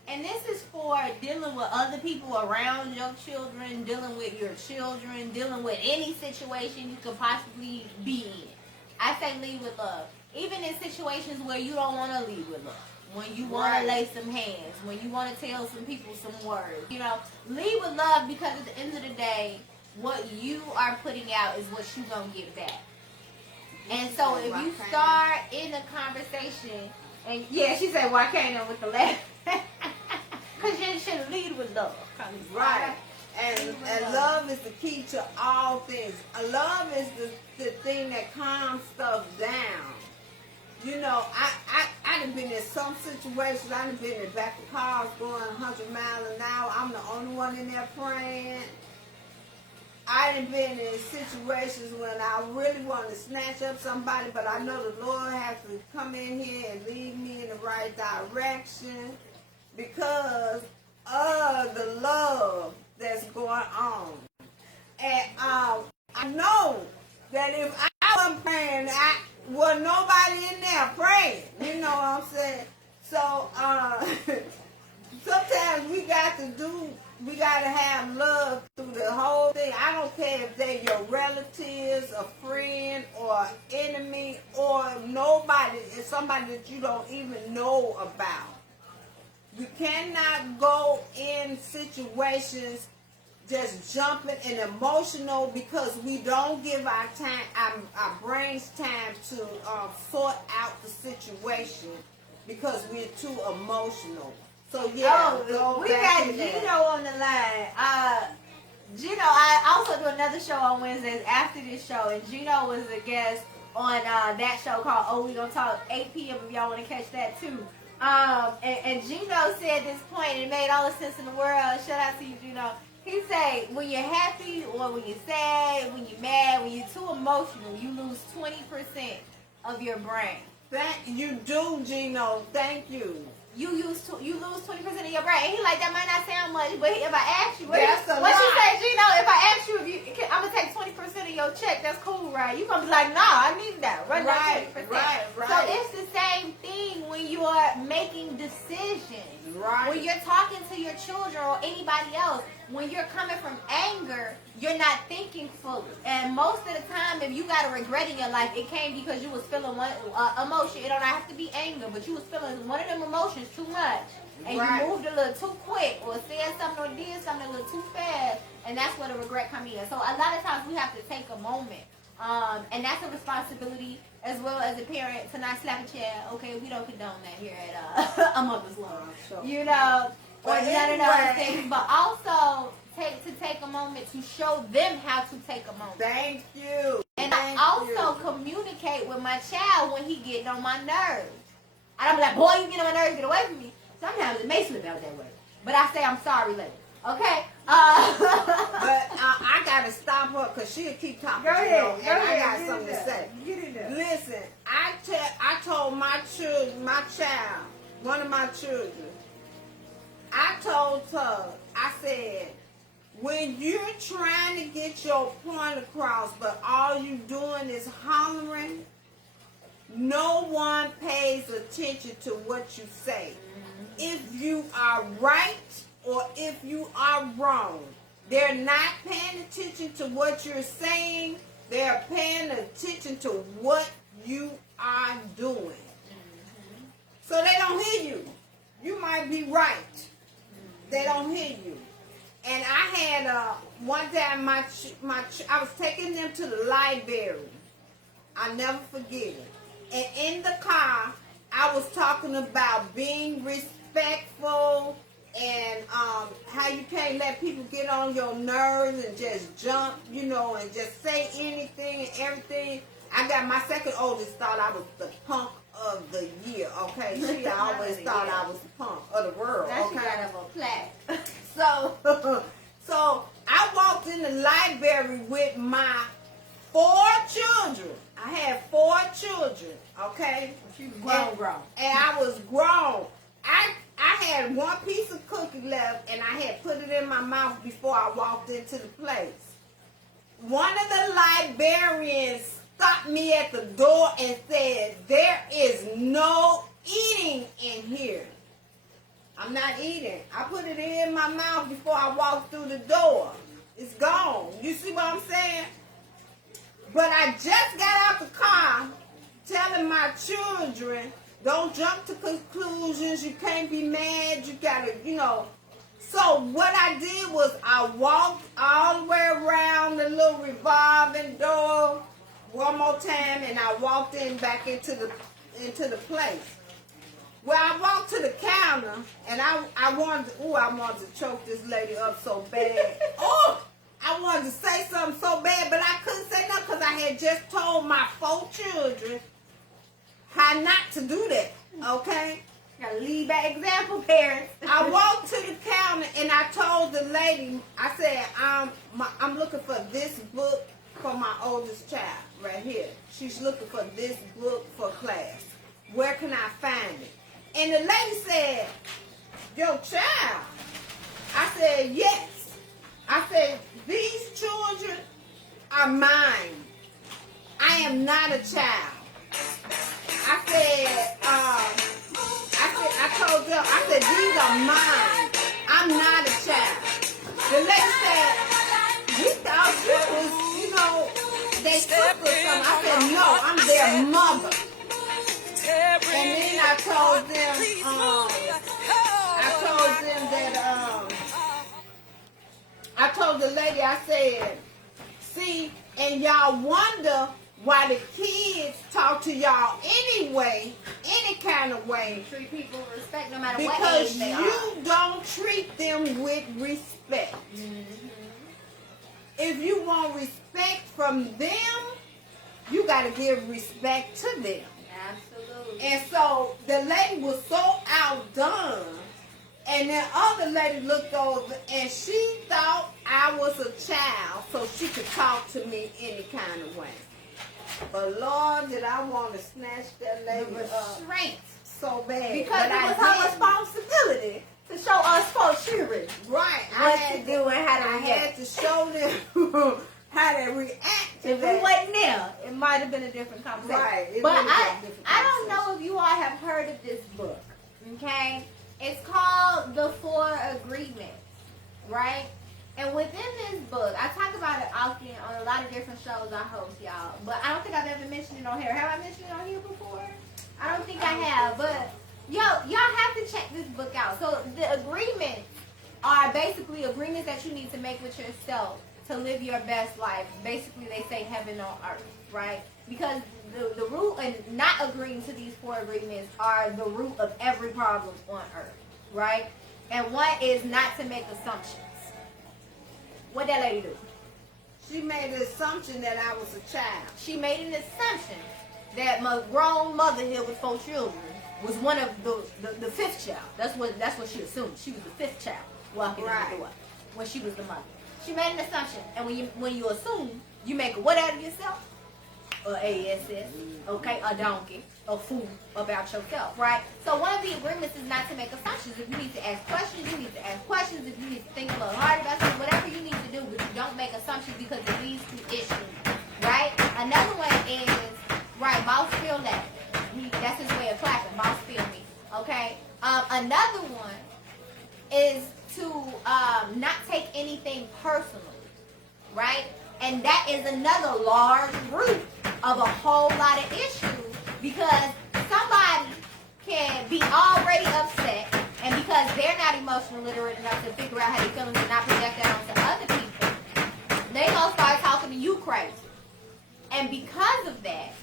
And this is for dealing with other people around your children, dealing with your children, dealing with any situation you could possibly be in. I say lead with love. Even in situations where you don't want to lead with love. When you want to lay some hands. When you want to tell some people some words. You know, lead with love, because at the end of the day, what you are putting out is what you're going to get back. And so if you start in the conversation, and yeah, she said, why can't I with the laugh? Because you should lead with love. Right. And love is the key to all things. Love is the thing that calms stuff down. You know, I done been in some situations. I done been in the back of cars going 100 miles an hour. I'm the only one in there praying. I done been in situations when I really want to snatch up somebody, but I know the Lord has to come in here and lead me in the right direction because of the love that's going on. And I know that if I wasn't praying, nobody in there praying. You know what I'm saying? So sometimes we got to have love through the whole thing. I don't care if they're your relatives, a friend, or enemy, or nobody. It's somebody that you don't even know about. You cannot go in situations just jumping and emotional because we don't give our time, our brains time to sort out the situation because we're too emotional. So yeah, we got Gino on the line. Gino, I also do another show on Wednesdays after this show, and Gino was a guest on that show called Oh We Gonna Talk 8 p.m. if y'all want to catch that too. And Gino said this point, and it made all the sense in the world. Shout out to you, Gino. He said, when you're happy or when you're sad, when you're mad, when you're too emotional, you lose 20% of your brain. You do, Gino. Thank you. You lose 20% of your brain. And he like, that might not sound much, but if I ask you, what you say, Gino? If I ask you, I'm gonna take 20% of your check, that's cool, right? You gonna be like, nah, I need that. Run that 20%. Right. So it's the same thing when you are making decisions. Right. When you're talking to your children or anybody else, when you're coming from anger, you're not thinking fully. And most of the time, if you got a regret in your life, it came because you was feeling one emotion. It don't have to be anger, but you was feeling one of them emotions too much. And you moved a little too quick or said something or did something a little too fast. And that's where the regret comes in. So a lot of times we have to take a moment. And that's a responsibility as well as a parent to not slap a chair. Okay, we don't condone that here at A Mother's Love. Sure. You know, or none of those things. But also take a moment to show them how to take a moment. Thank you. And I also communicate with my child when he getting on my nerves. I don't be like, boy, you get on my nerves, get away from me. Sometimes it may slip out that way. But I say I'm sorry later. Okay? But I got to stop her because she'll keep talking. Go ahead. I got something to say. Get in there. Listen, I told my child, one of my children, I told her, I said, when you're trying to get your point across, but all you doing is hollering, no one pays attention to what you say. If you are right or if you are wrong, they're not paying attention to what you're saying. They're paying attention to what you are doing. Mm-hmm. So they don't hear you. You might be right. Mm-hmm. They don't hear you. And I had one time I was taking them to the library. I'll never forget it. And in the car, I was talking about being respectful and how you can't let people get on your nerves and just jump, you know, and just say anything and everything. I got my second oldest thought I was the punk of the year, okay? She always thought I was the punk of the world, now okay? She got a plaque. So I walked in the library with my 4 children. I had 4 children, okay? She was grown. And I was grown. I had one piece of cookie left, and I had put it in my mouth before I walked into the place. One of the librarians stopped me at the door and said, "There is no eating in here." I'm not eating. I put it in my mouth before I walked through the door. It's gone. You see what I'm saying? But I just got out the car telling my children, don't jump to conclusions. You can't be mad. You got to, you know. So what I did was I walked all the way around the little revolving door one more time, and I walked in back into the place. Well, I walked to the counter, and I wanted to choke this lady up so bad. I wanted to say something so bad, but I couldn't say nothing because I had just told my 4 children how not to do that, okay? Gotta lead by example, parents. I walked to the counter, and I told the lady, I said, I'm looking for this book for my oldest child right here. She's looking for this book for class. Where can I find it? And the lady said, "Your child?" I said, "Yes." I said, "These children are mine. I am not a child." I said, I told them, I said, "These are mine. I'm not a child." The lady said, "We thought you was, you know, they took or something." I said, "No, I'm their mother." And then I told them that I told the lady, I said, "See, and y'all wonder why the kids talk to y'all anyway, any kind of way. Treat people with respect no matter what Because age they you don't treat them with respect. Mm-hmm. If you want respect from them, you got to give respect to them." Absolutely. And so the lady was so outdone, and the other lady looked over, and she thought I was a child, so she could talk to me any kind of way. But Lord, did I want to snatch that lady up so bad. Because it was her responsibility to show us for children. Right. What to do and how to react. I had to show them how to react to if that. we wasn't there, it might have been a different conversation. Right. But I don't know if you all have heard of this book. Okay? It's called The 4 Agreements. Right? And within this book, I talk about it often on a lot of different shows I host, y'all. But I don't think I've ever mentioned it on here. Have I mentioned it on here before? I don't think I have. But y'all have to check this book out. So the agreements are basically agreements that you need to make with yourself to live your best life. Basically, they say heaven on earth, right? Because the root and not agreeing to these 4 agreements are the root of every problem on earth, right? And one is not to make assumptions. What that lady do? She made the assumption that I was a child. She made an assumption that my grown mother here with 4 children was one of the 5th child. That's what she assumed. She was the 5th child walking in the door when she was the mother. She made an assumption, and when you assume, you make a what out of yourself? A ASS, okay, a donkey, a fool about yourself, right? So one of the agreements is not to make assumptions. If you need to ask questions, you need to ask questions. If you need to think a little hard about something, whatever you need to do, but you don't make assumptions because it leads to issues, right? Another one is, right, boss feel that. That's his way of clapping, boss feel me, okay? Another one is to not take anything personally, right? And that is another large root of a whole lot of issues, because somebody can be already upset, and because they're not emotionally literate enough to figure out how they feel and not project that onto other people, they gonna start talking to you crazy. And because of that,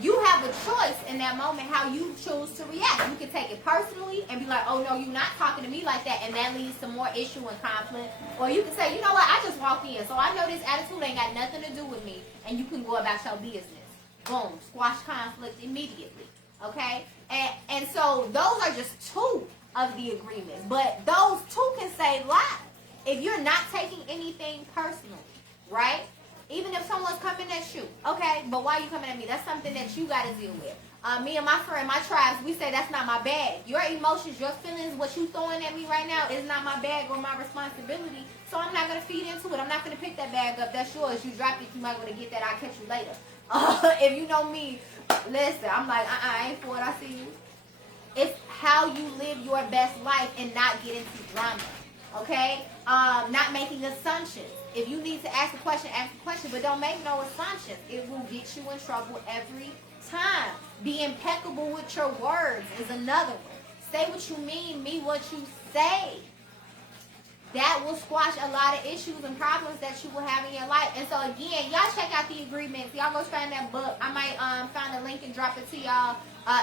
you have a choice in that moment how you choose to react. You can take it personally and be like, oh no, you're not talking to me like that, and that leads to more issue and conflict. Or you can say, you know what, I just walked in, so I know this attitude ain't got nothing to do with me, and you can go about your business. Boom, squash conflict immediately. Okay? And so those are just two of the agreements. But those two can save lives if you're not taking anything personally, right? Even if someone's coming at you, okay, but why are you coming at me? That's something that you got to deal with. Me and my friend, my tribes, we say that's not my bag. Your emotions, your feelings, what you throwing at me right now is not my bag or my responsibility. So I'm not going to feed into it. I'm not going to pick that bag up. That's yours. You dropped it. You might want to get that. I'll catch you later. If you know me, listen, I'm like, I ain't for it. I see you. It's how you live your best life and not get into drama. Okay? Not making assumptions. If you need to ask a question, but don't make no assumptions. It will get you in trouble every time. Be impeccable with your words is another one. Say what you mean what you say. That will squash a lot of issues and problems that you will have in your life. And so again, y'all check out the agreements. Y'all go find that book. I might find a link and drop it to y'all.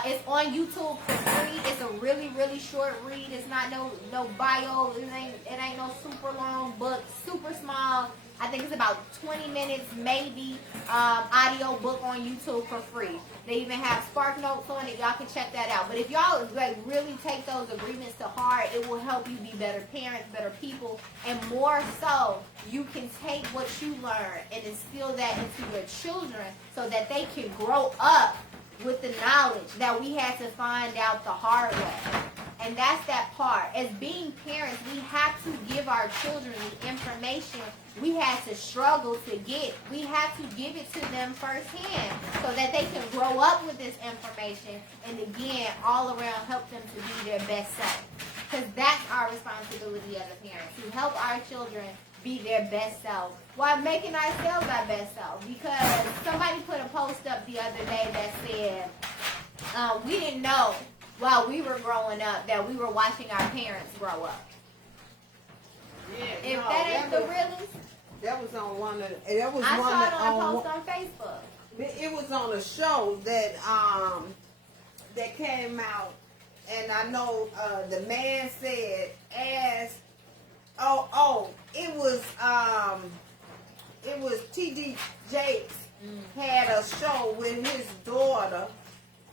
It's on YouTube for free. It's a really, really short read. It's not no bio. It ain't no super long book. Super small. I think it's about 20 minutes, maybe. Audio book on YouTube for free. They even have Spark Notes on it. Y'all can check that out. But if y'all like really take those agreements to heart, it will help you be better parents, better people, and more so, you can take what you learn and instill that into your children so that they can grow up with the knowledge that we had to find out the hard way. And that's that part. As being parents, we have to give our children the information we had to struggle to get. We have to give it to them firsthand so that they can grow up with this information and again, all around help them to be their best self. Because that's our responsibility as a parent, to help our children be their best self while making ourselves our best self. Because somebody put a post up the other day that said, we didn't know while we were growing up that we were watching our parents grow up. Yeah, if that ain't the realest. That was on one of. I saw it on a post on Facebook. It was on a show that that came out, and I know the man said it was T.D. Jakes had a show with his daughter,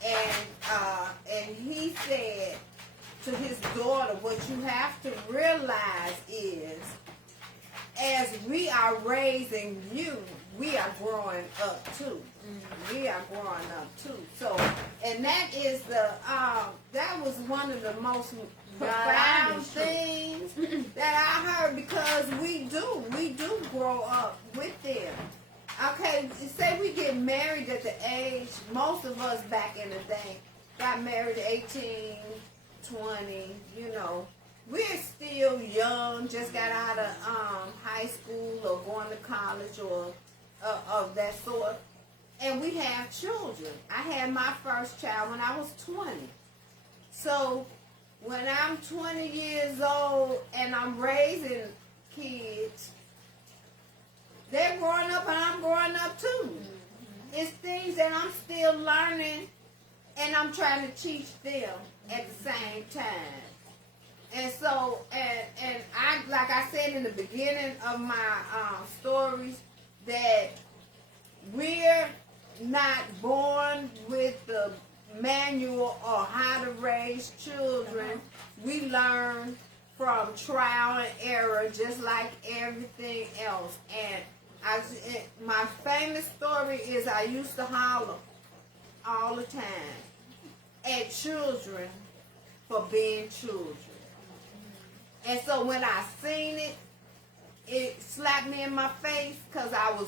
and he said to his daughter, what you have to realize is, as we are raising you, we are growing up too. We are growing up too. So, and that is that was one of the most profound things that I heard, because we do grow up with them. Okay, say we get married at the age, most of us back in the day got married at 18, 20, you know. We're still young, just got out of high school or going to college or of that sort. And we have children. I had my first child when I was 20. So when I'm 20 years old and I'm raising kids, they're growing up and I'm growing up too. It's things that I'm still learning and I'm trying to teach them at the same time. And so, and I, like I said in the beginning of my stories, that we're not born with the manual on how to raise children. We learn from trial and error, just like everything else. And my famous story is I used to holler all the time at children for being children. And so when I seen it, it slapped me in my face, because I was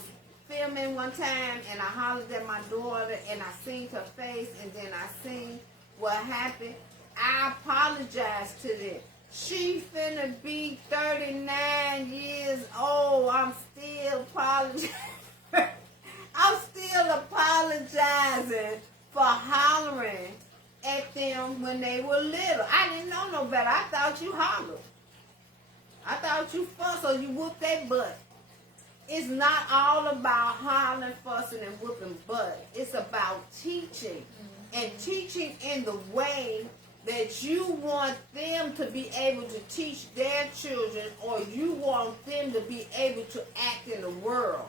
filming one time and I hollered at my daughter and I seen her face and then I seen what happened. I apologized to them. She finna be 39 years old. I'm still apologizing. I'm still apologizing for hollering at them when they were little. I didn't know no better. I thought you hollered. I thought you fussed or you whooped their butt. It's not all about hollering, fussing, and whooping butt. It's about teaching. And teaching in the way that you want them to be able to teach their children, or you want them to be able to act in the world.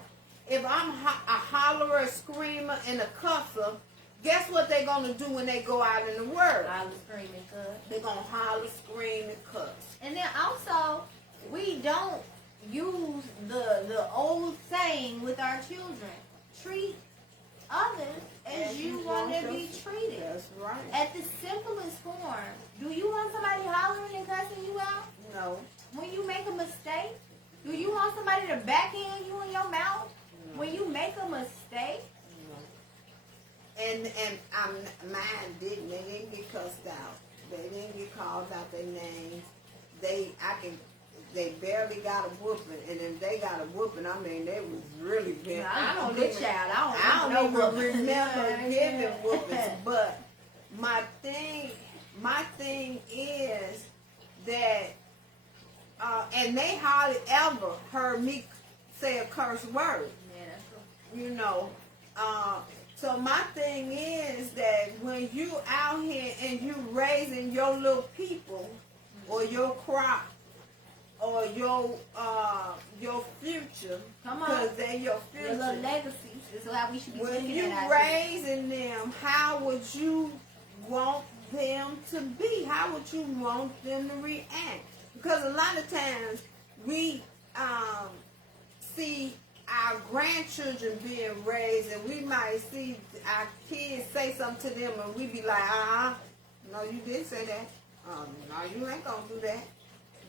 If I'm a hollerer, a screamer, and a cusser, guess what they're going to do when they go out in the world? Holler, scream, and cuss. They're going to holler, scream, and cuss. And then also, we don't use the old saying with our children. Treat others as you want to be treated. That's right. At the simplest form, do you want somebody hollering and cussing you out? No. When you make a mistake? Do you want somebody to backhand you in your mouth? No. When you make a mistake? No. And mine didn't. They didn't get cussed out. They didn't get called out their names. They barely got a whooping, and if they got a whooping, I mean, they was really big. I don't even remember giving whoopings. But my thing is that, and they hardly ever heard me say a curse word. Yeah, that's true. You know, so my thing is that when you out here and you raising your little people or your crop, or your future, because they're your future. Your little legacy is how we should be when looking you at raising them, how would you want them to be? How would you want them to react? Because a lot of times we see our grandchildren being raised, and we might see our kids say something to them, and we be like, no, you didn't say that. No, you ain't gonna do that.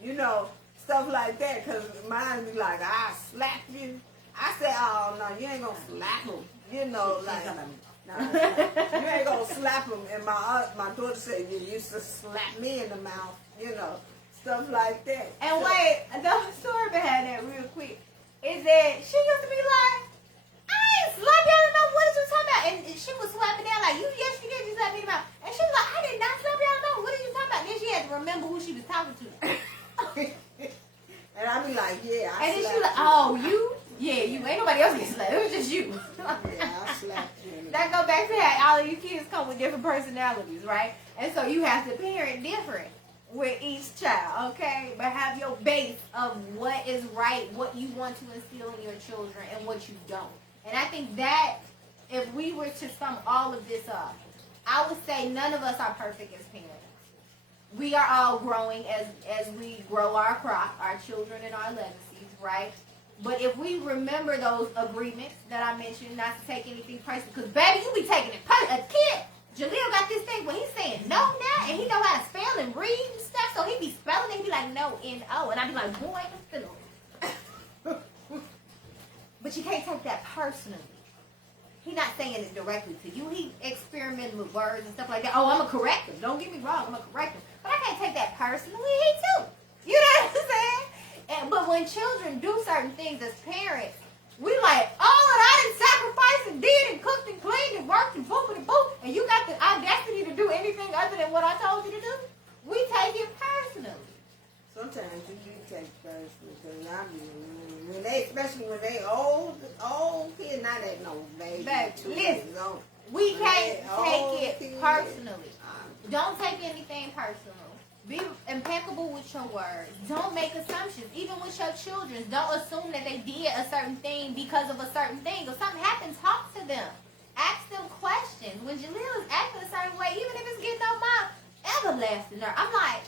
You know, stuff like that, because mine be like, I slap you. I say, oh, no, you ain't going to slap him. You know, like, you ain't going to slap him. And my daughter said, you used to slap me in the mouth. You know, stuff like that. And so, wait, the story behind that real quick is that she used to be like, I ain't slap you in the mouth. What did you talking about? And she was slapping down like, yes, you did. You slapped me in the mouth. And she was like, I did not slap you in the mouth. What are you talking about? Then she had to remember who she was talking to. And I be like, yeah, I and then slapped she like, you. oh, you? Yeah, you. Ain't nobody else get slapped. It was just you. Yeah, I slapped you. That go back to how all of you kids come with different personalities, right? And so you have to parent different with each child, okay? But have your base of what is right, what you want to instill in your children, and what you don't. And I think that if we were to sum all of this up, I would say none of us are perfect as parents. We are all growing as we grow our crop, our children and our legacies, right? But if we remember those agreements that I mentioned, not to take anything personal, because baby, you be taking it personal. A kid, Jaleel got this thing when he's saying no now, and he know how to spell and read and stuff, so he be spelling it, he be like no, N-O, and I be like, boy, I'm still. But you can't take that personally. He's not saying it directly to you. He experimenting with words and stuff like that. Oh, I'm going to correct him. Don't get me wrong. I'm going to correct him. But I can't take that personally. He too. You know what I'm saying? But when children do certain things as parents, we like, oh, and I didn't sacrifice and did and cooked and cleaned and worked and boop and boop. And you got the audacity to do anything other than what I told you to do. We take it personally. Sometimes you do take personally, because I mean, especially when they old kids, not that no baby. Listen, we can't take it personally. Don't take anything personal. Be impeccable with your words. Don't make assumptions. Even with your children, don't assume that they did a certain thing because of a certain thing. If something happens, talk to them. Ask them questions. When Jaleel is acting a certain way, even if it's getting on my everlasting nerve, I'm like,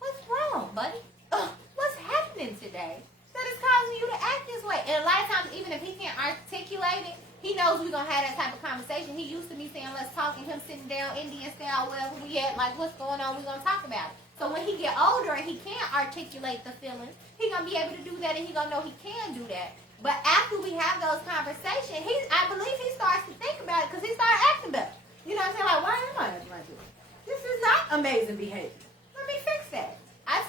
what's wrong, buddy? What's happening today that is causing you to act this way? And a lot of times, even if he can't articulate it, he knows we're going to have that type of conversation. He used to me saying, let's talk, and him sitting down, Indian style, wherever we at, like, what's going on, we're going to talk about it. So when he get older and he can't articulate the feelings, he going to be able to do that, and he going to know he can do that. But after we have those conversations, I believe he starts to think about it because he started acting better. You know what I'm saying? Like, why am I acting like this? This is not amazing behavior. Let me fix that. I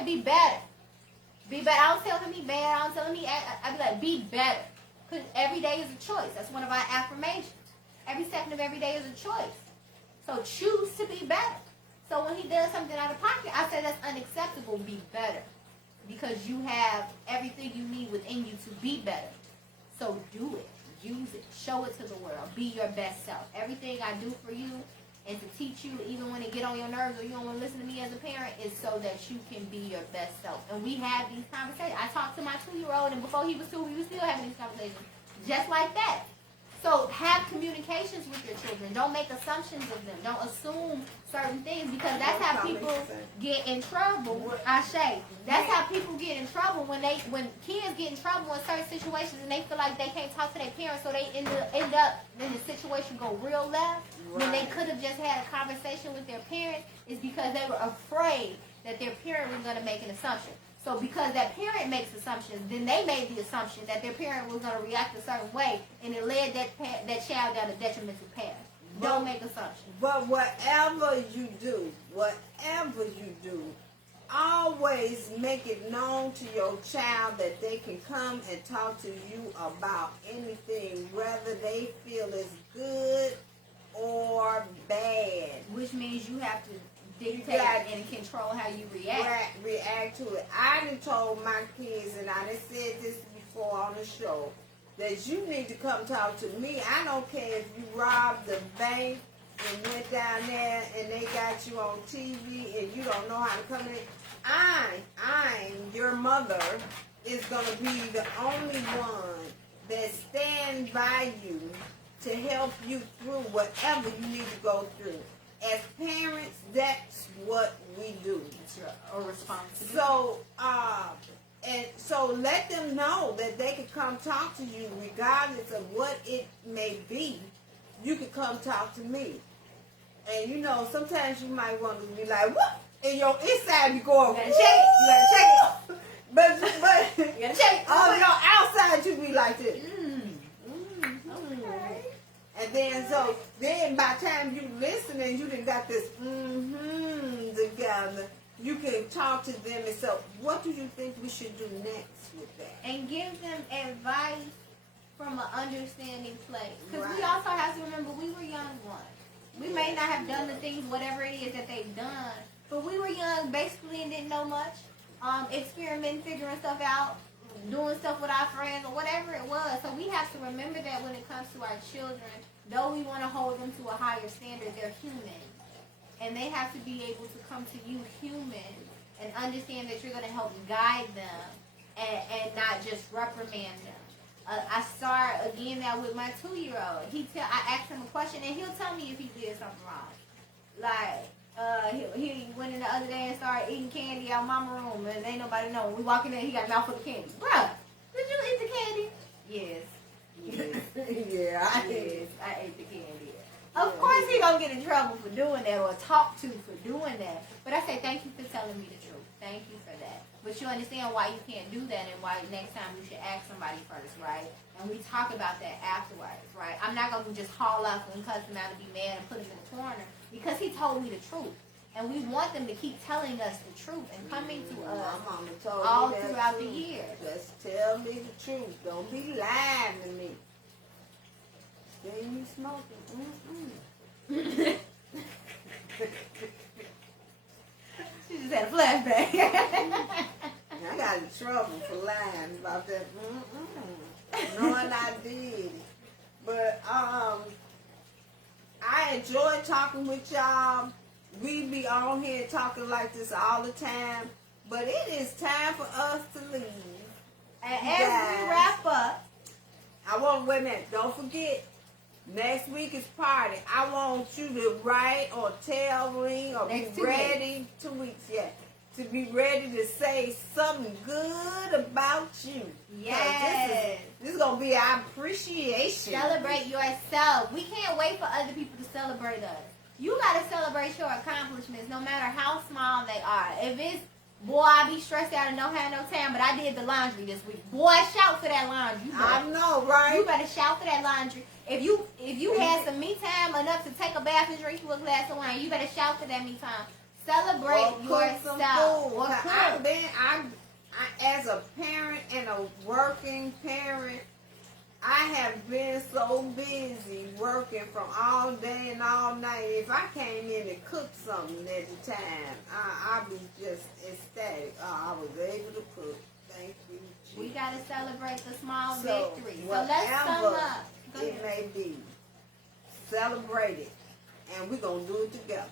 say be better. Be better. I don't tell him he bad. I don't tell him he act. I be like, be better. Because every day is a choice. That's one of our affirmations. Every second of every day is a choice. So choose to be better. So when he does something out of pocket, I say that's unacceptable. Be better. Because you have everything you need within you to be better. So do it. Use it. Show it to the world. Be your best self. Everything I do for you and to teach you, even when it get on your nerves or you don't want to listen to me as a parent, is so that you can be your best self. And we have these conversations. I talked to my 2-year-old, and before he was 2, we were still having these conversations. Just like that. So have communications with your children. Don't make assumptions of them. Don't assume certain things, because that's how people get in trouble. I say that's how people get in trouble when kids get in trouble in certain situations and they feel like they can't talk to their parents, so they end up in the situation go real left when they could have just had a conversation with their parents. Is because they were afraid that their parent was going to make an assumption. So because that parent makes assumptions, then they made the assumption that their parent was going to react a certain way, and it led that child down a detrimental path. Don't make assumptions. But whatever you do, always make it known to your child that they can come and talk to you about anything, whether they feel it's good or bad. Which means you have to dictate and control how you react to it. I done told my kids, and I done said this before on the show, that you need to come talk to me. I don't care if you robbed the bank and went down there and they got you on TV and you don't know how to come in. I'm your mother, is going to be the only one that stands by you to help you through whatever you need to go through. As parents, that's what we do. It's your responsibility. So let them know that they can come talk to you regardless of what it may be. You can come talk to me. And you know, sometimes you might want to be like, what? And your inside be going, you gotta check it. But you gotta check it. On your outside you be like this. And then by the time you listening, you done got this together. You can talk to them and say, what do you think we should do next with that? And give them advice from an understanding place. Because we also have to remember, we were young ones. We may not have done the things, whatever it is that they've done, but we were young basically and didn't know much. Experimenting, figuring stuff out, doing stuff with our friends or whatever it was. So we have to remember that when it comes to our children, though we want to hold them to a higher standard, they're human. And they have to be able to come to you human and understand that you're going to help guide them and not just reprimand them. I start again now with my 2-year-old. I asked him a question and he'll tell me if he did something wrong. Like, he went in the other day and started eating candy out of mama's room and ain't nobody know. We walk in there, he got a mouthful of candy. Bruh, did you eat the candy? Yes. I ate the candy. Of course he gonna get in trouble for doing that or talked to for doing that. But I say thank you for telling me the truth. Thank you for that. But you understand why you can't do that and why next time you should ask somebody first, right? And we talk about that afterwards, right? I'm not gonna just haul up and cuss him out and be mad and put him in the corner because he told me the truth. And we want them to keep telling us the truth and coming to us all throughout the year. Just tell me the truth. Don't be lying to me. Then you smoking. She just had a flashback. I got in trouble for lying about that. Knowing I did. But I enjoy talking with y'all. We be on here talking like this all the time. But it is time for us to leave. And as we wrap up, I want, wait a minute, don't forget, next week is party. I want you to write or tell me or be ready, 2 weeks, to be ready to say something good about you. Yes. This is going to be our appreciation. Celebrate yourself. We can't wait for other people to celebrate us. You got to celebrate your accomplishments no matter how small they are. If it's, boy, I be stressed out and don't have no time, but I did the laundry this week. Boy, shout for that laundry. I know, right? You better shout for that laundry. If you had some me time enough to take a bath and drink you a glass of wine, you better shout for that me time. Celebrate yourself. Or cook. I, as a parent and a working parent, I have been so busy working from all day and all night. If I came in and cooked something at the time, I'd be just ecstatic. I was able to cook. Thank you, Jesus. We got to celebrate the small victories. So let's sum up. It may be. Celebrate it. And we're going to do it together.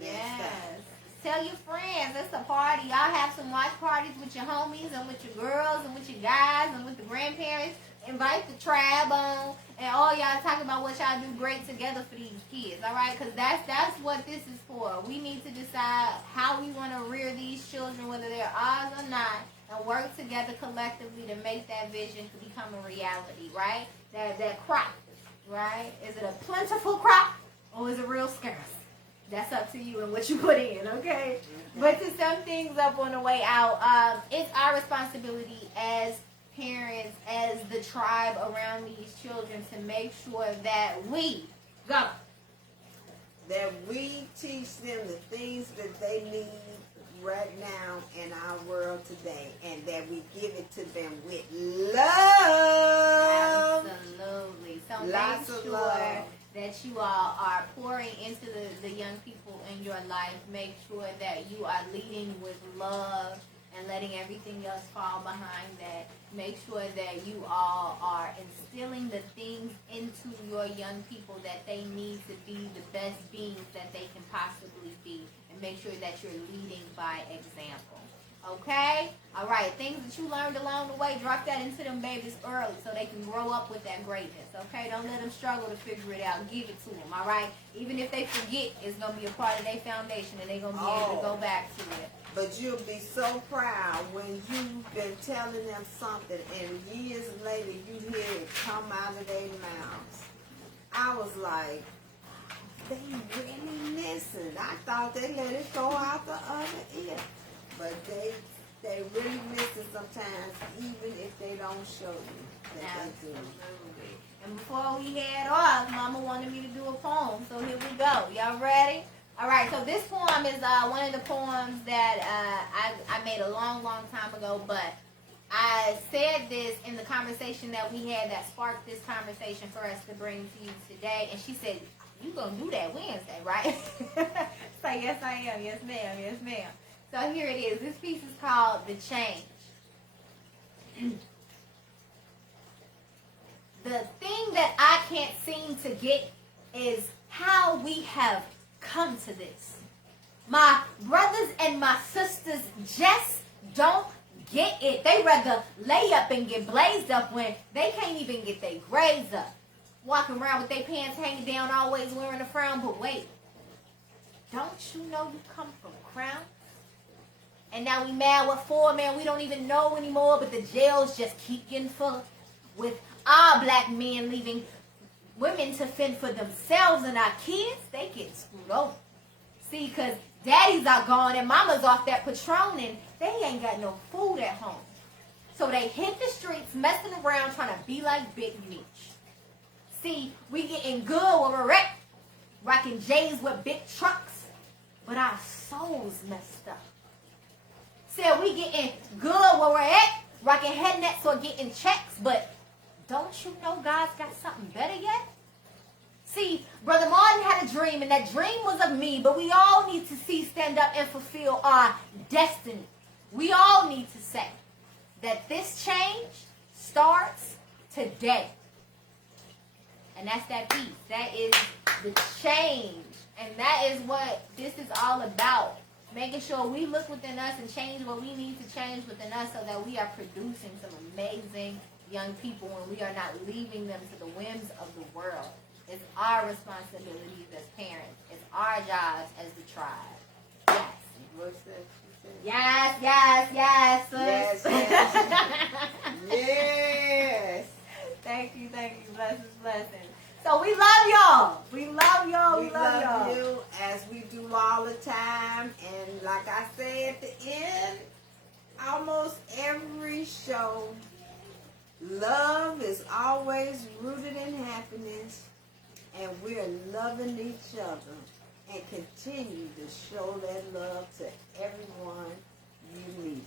Yes. Tell your friends. It's a party. Y'all have some watch parties with your homies and with your girls and with your guys and with the grandparents. Invite the tribe on, and all y'all talk about what y'all do great together for these kids, all right? Because that's what this is for. We need to decide how we want to rear these children, whether they're ours or not, and work together collectively to make that vision to become a reality, right? That crop, right? Is it a plentiful crop, or is it real scarce? That's up to you and what you put in, okay? But to sum things up on the way out, it's our responsibility as parents, as the tribe around these children, to make sure that we teach them the things that they need right now in our world today, and that we give it to them with love. Absolutely. So lots make of sure love. that you all are pouring into the young people in your life. Make sure that you are leading with love and letting everything else fall behind that. Make sure that you all are instilling the things into your young people that they need to be the best beings that they can possibly be. And make sure that you're leading by example. Okay? All right. Things that you learned along the way, drop that into them babies early so they can grow up with that greatness. Okay? Don't let them struggle to figure it out. Give it to them. All right? Even if they forget, it's going to be a part of their foundation and they're going to be able to go back to it. But you'll be so proud when you've been telling them something and years later you hear it come out of their mouths. I was like, they really listened. I thought they let it go out the other ear. But they really listen sometimes, even if they don't show you that they do. And before we head off, Mama wanted me to do a poem, so here we go. Y'all ready? All right, so this poem is one of the poems that I made a long, long time ago, but I said this in the conversation that we had that sparked this conversation for us to bring to you today, and she said, you gonna do that Wednesday, right? So yes, I am. Yes, ma'am. Yes, ma'am. So here it is. This piece is called The Change. The thing that I can't seem to get is how we have come to this. My brothers and my sisters just don't get it. They rather lay up and get blazed up when they can't even get their grades up. Walking around with their pants hanging down, always wearing a frown. But wait, don't you know you come from Crown? And now we mad what for, man? We don't even know anymore, but the jails just keep getting full with our black men leaving women to fend for themselves, and our kids, they get screwed over. See, because daddies are gone and mama's off that Patron and they ain't got no food at home. So they hit the streets messing around trying to be like Big Meech. See, we getting good when we're rocking J's with big trucks, but our souls messed up. Said we getting good where we're at, rocking head nets or getting checks, but don't you know God's got something better yet? See, Brother Martin had a dream, and that dream was of me, but we all need to stand up and fulfill our destiny. We all need to say that this change starts today. And that's that piece. That is the change. And that is what this is all about. Making sure we look within us and change what we need to change within us so that we are producing some amazing young people and we are not leaving them to the whims of the world. It's our responsibilities as parents. It's our jobs as the tribe. Yes. What's that? Yes, yes, yes. Yes, yes. Yes. Thank you. Blessings, blessings. So we love y'all. We love y'all. We love y'all. You as we do all the time. And like I say at the end, almost every show, love is always rooted in happiness. And we're loving each other and continue to show that love to everyone you meet.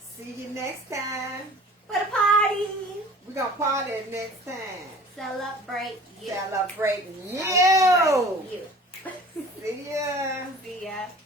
See you next time. For the party. We're going to party next time. Celebrate you. Celebrate you. You. See ya. See ya.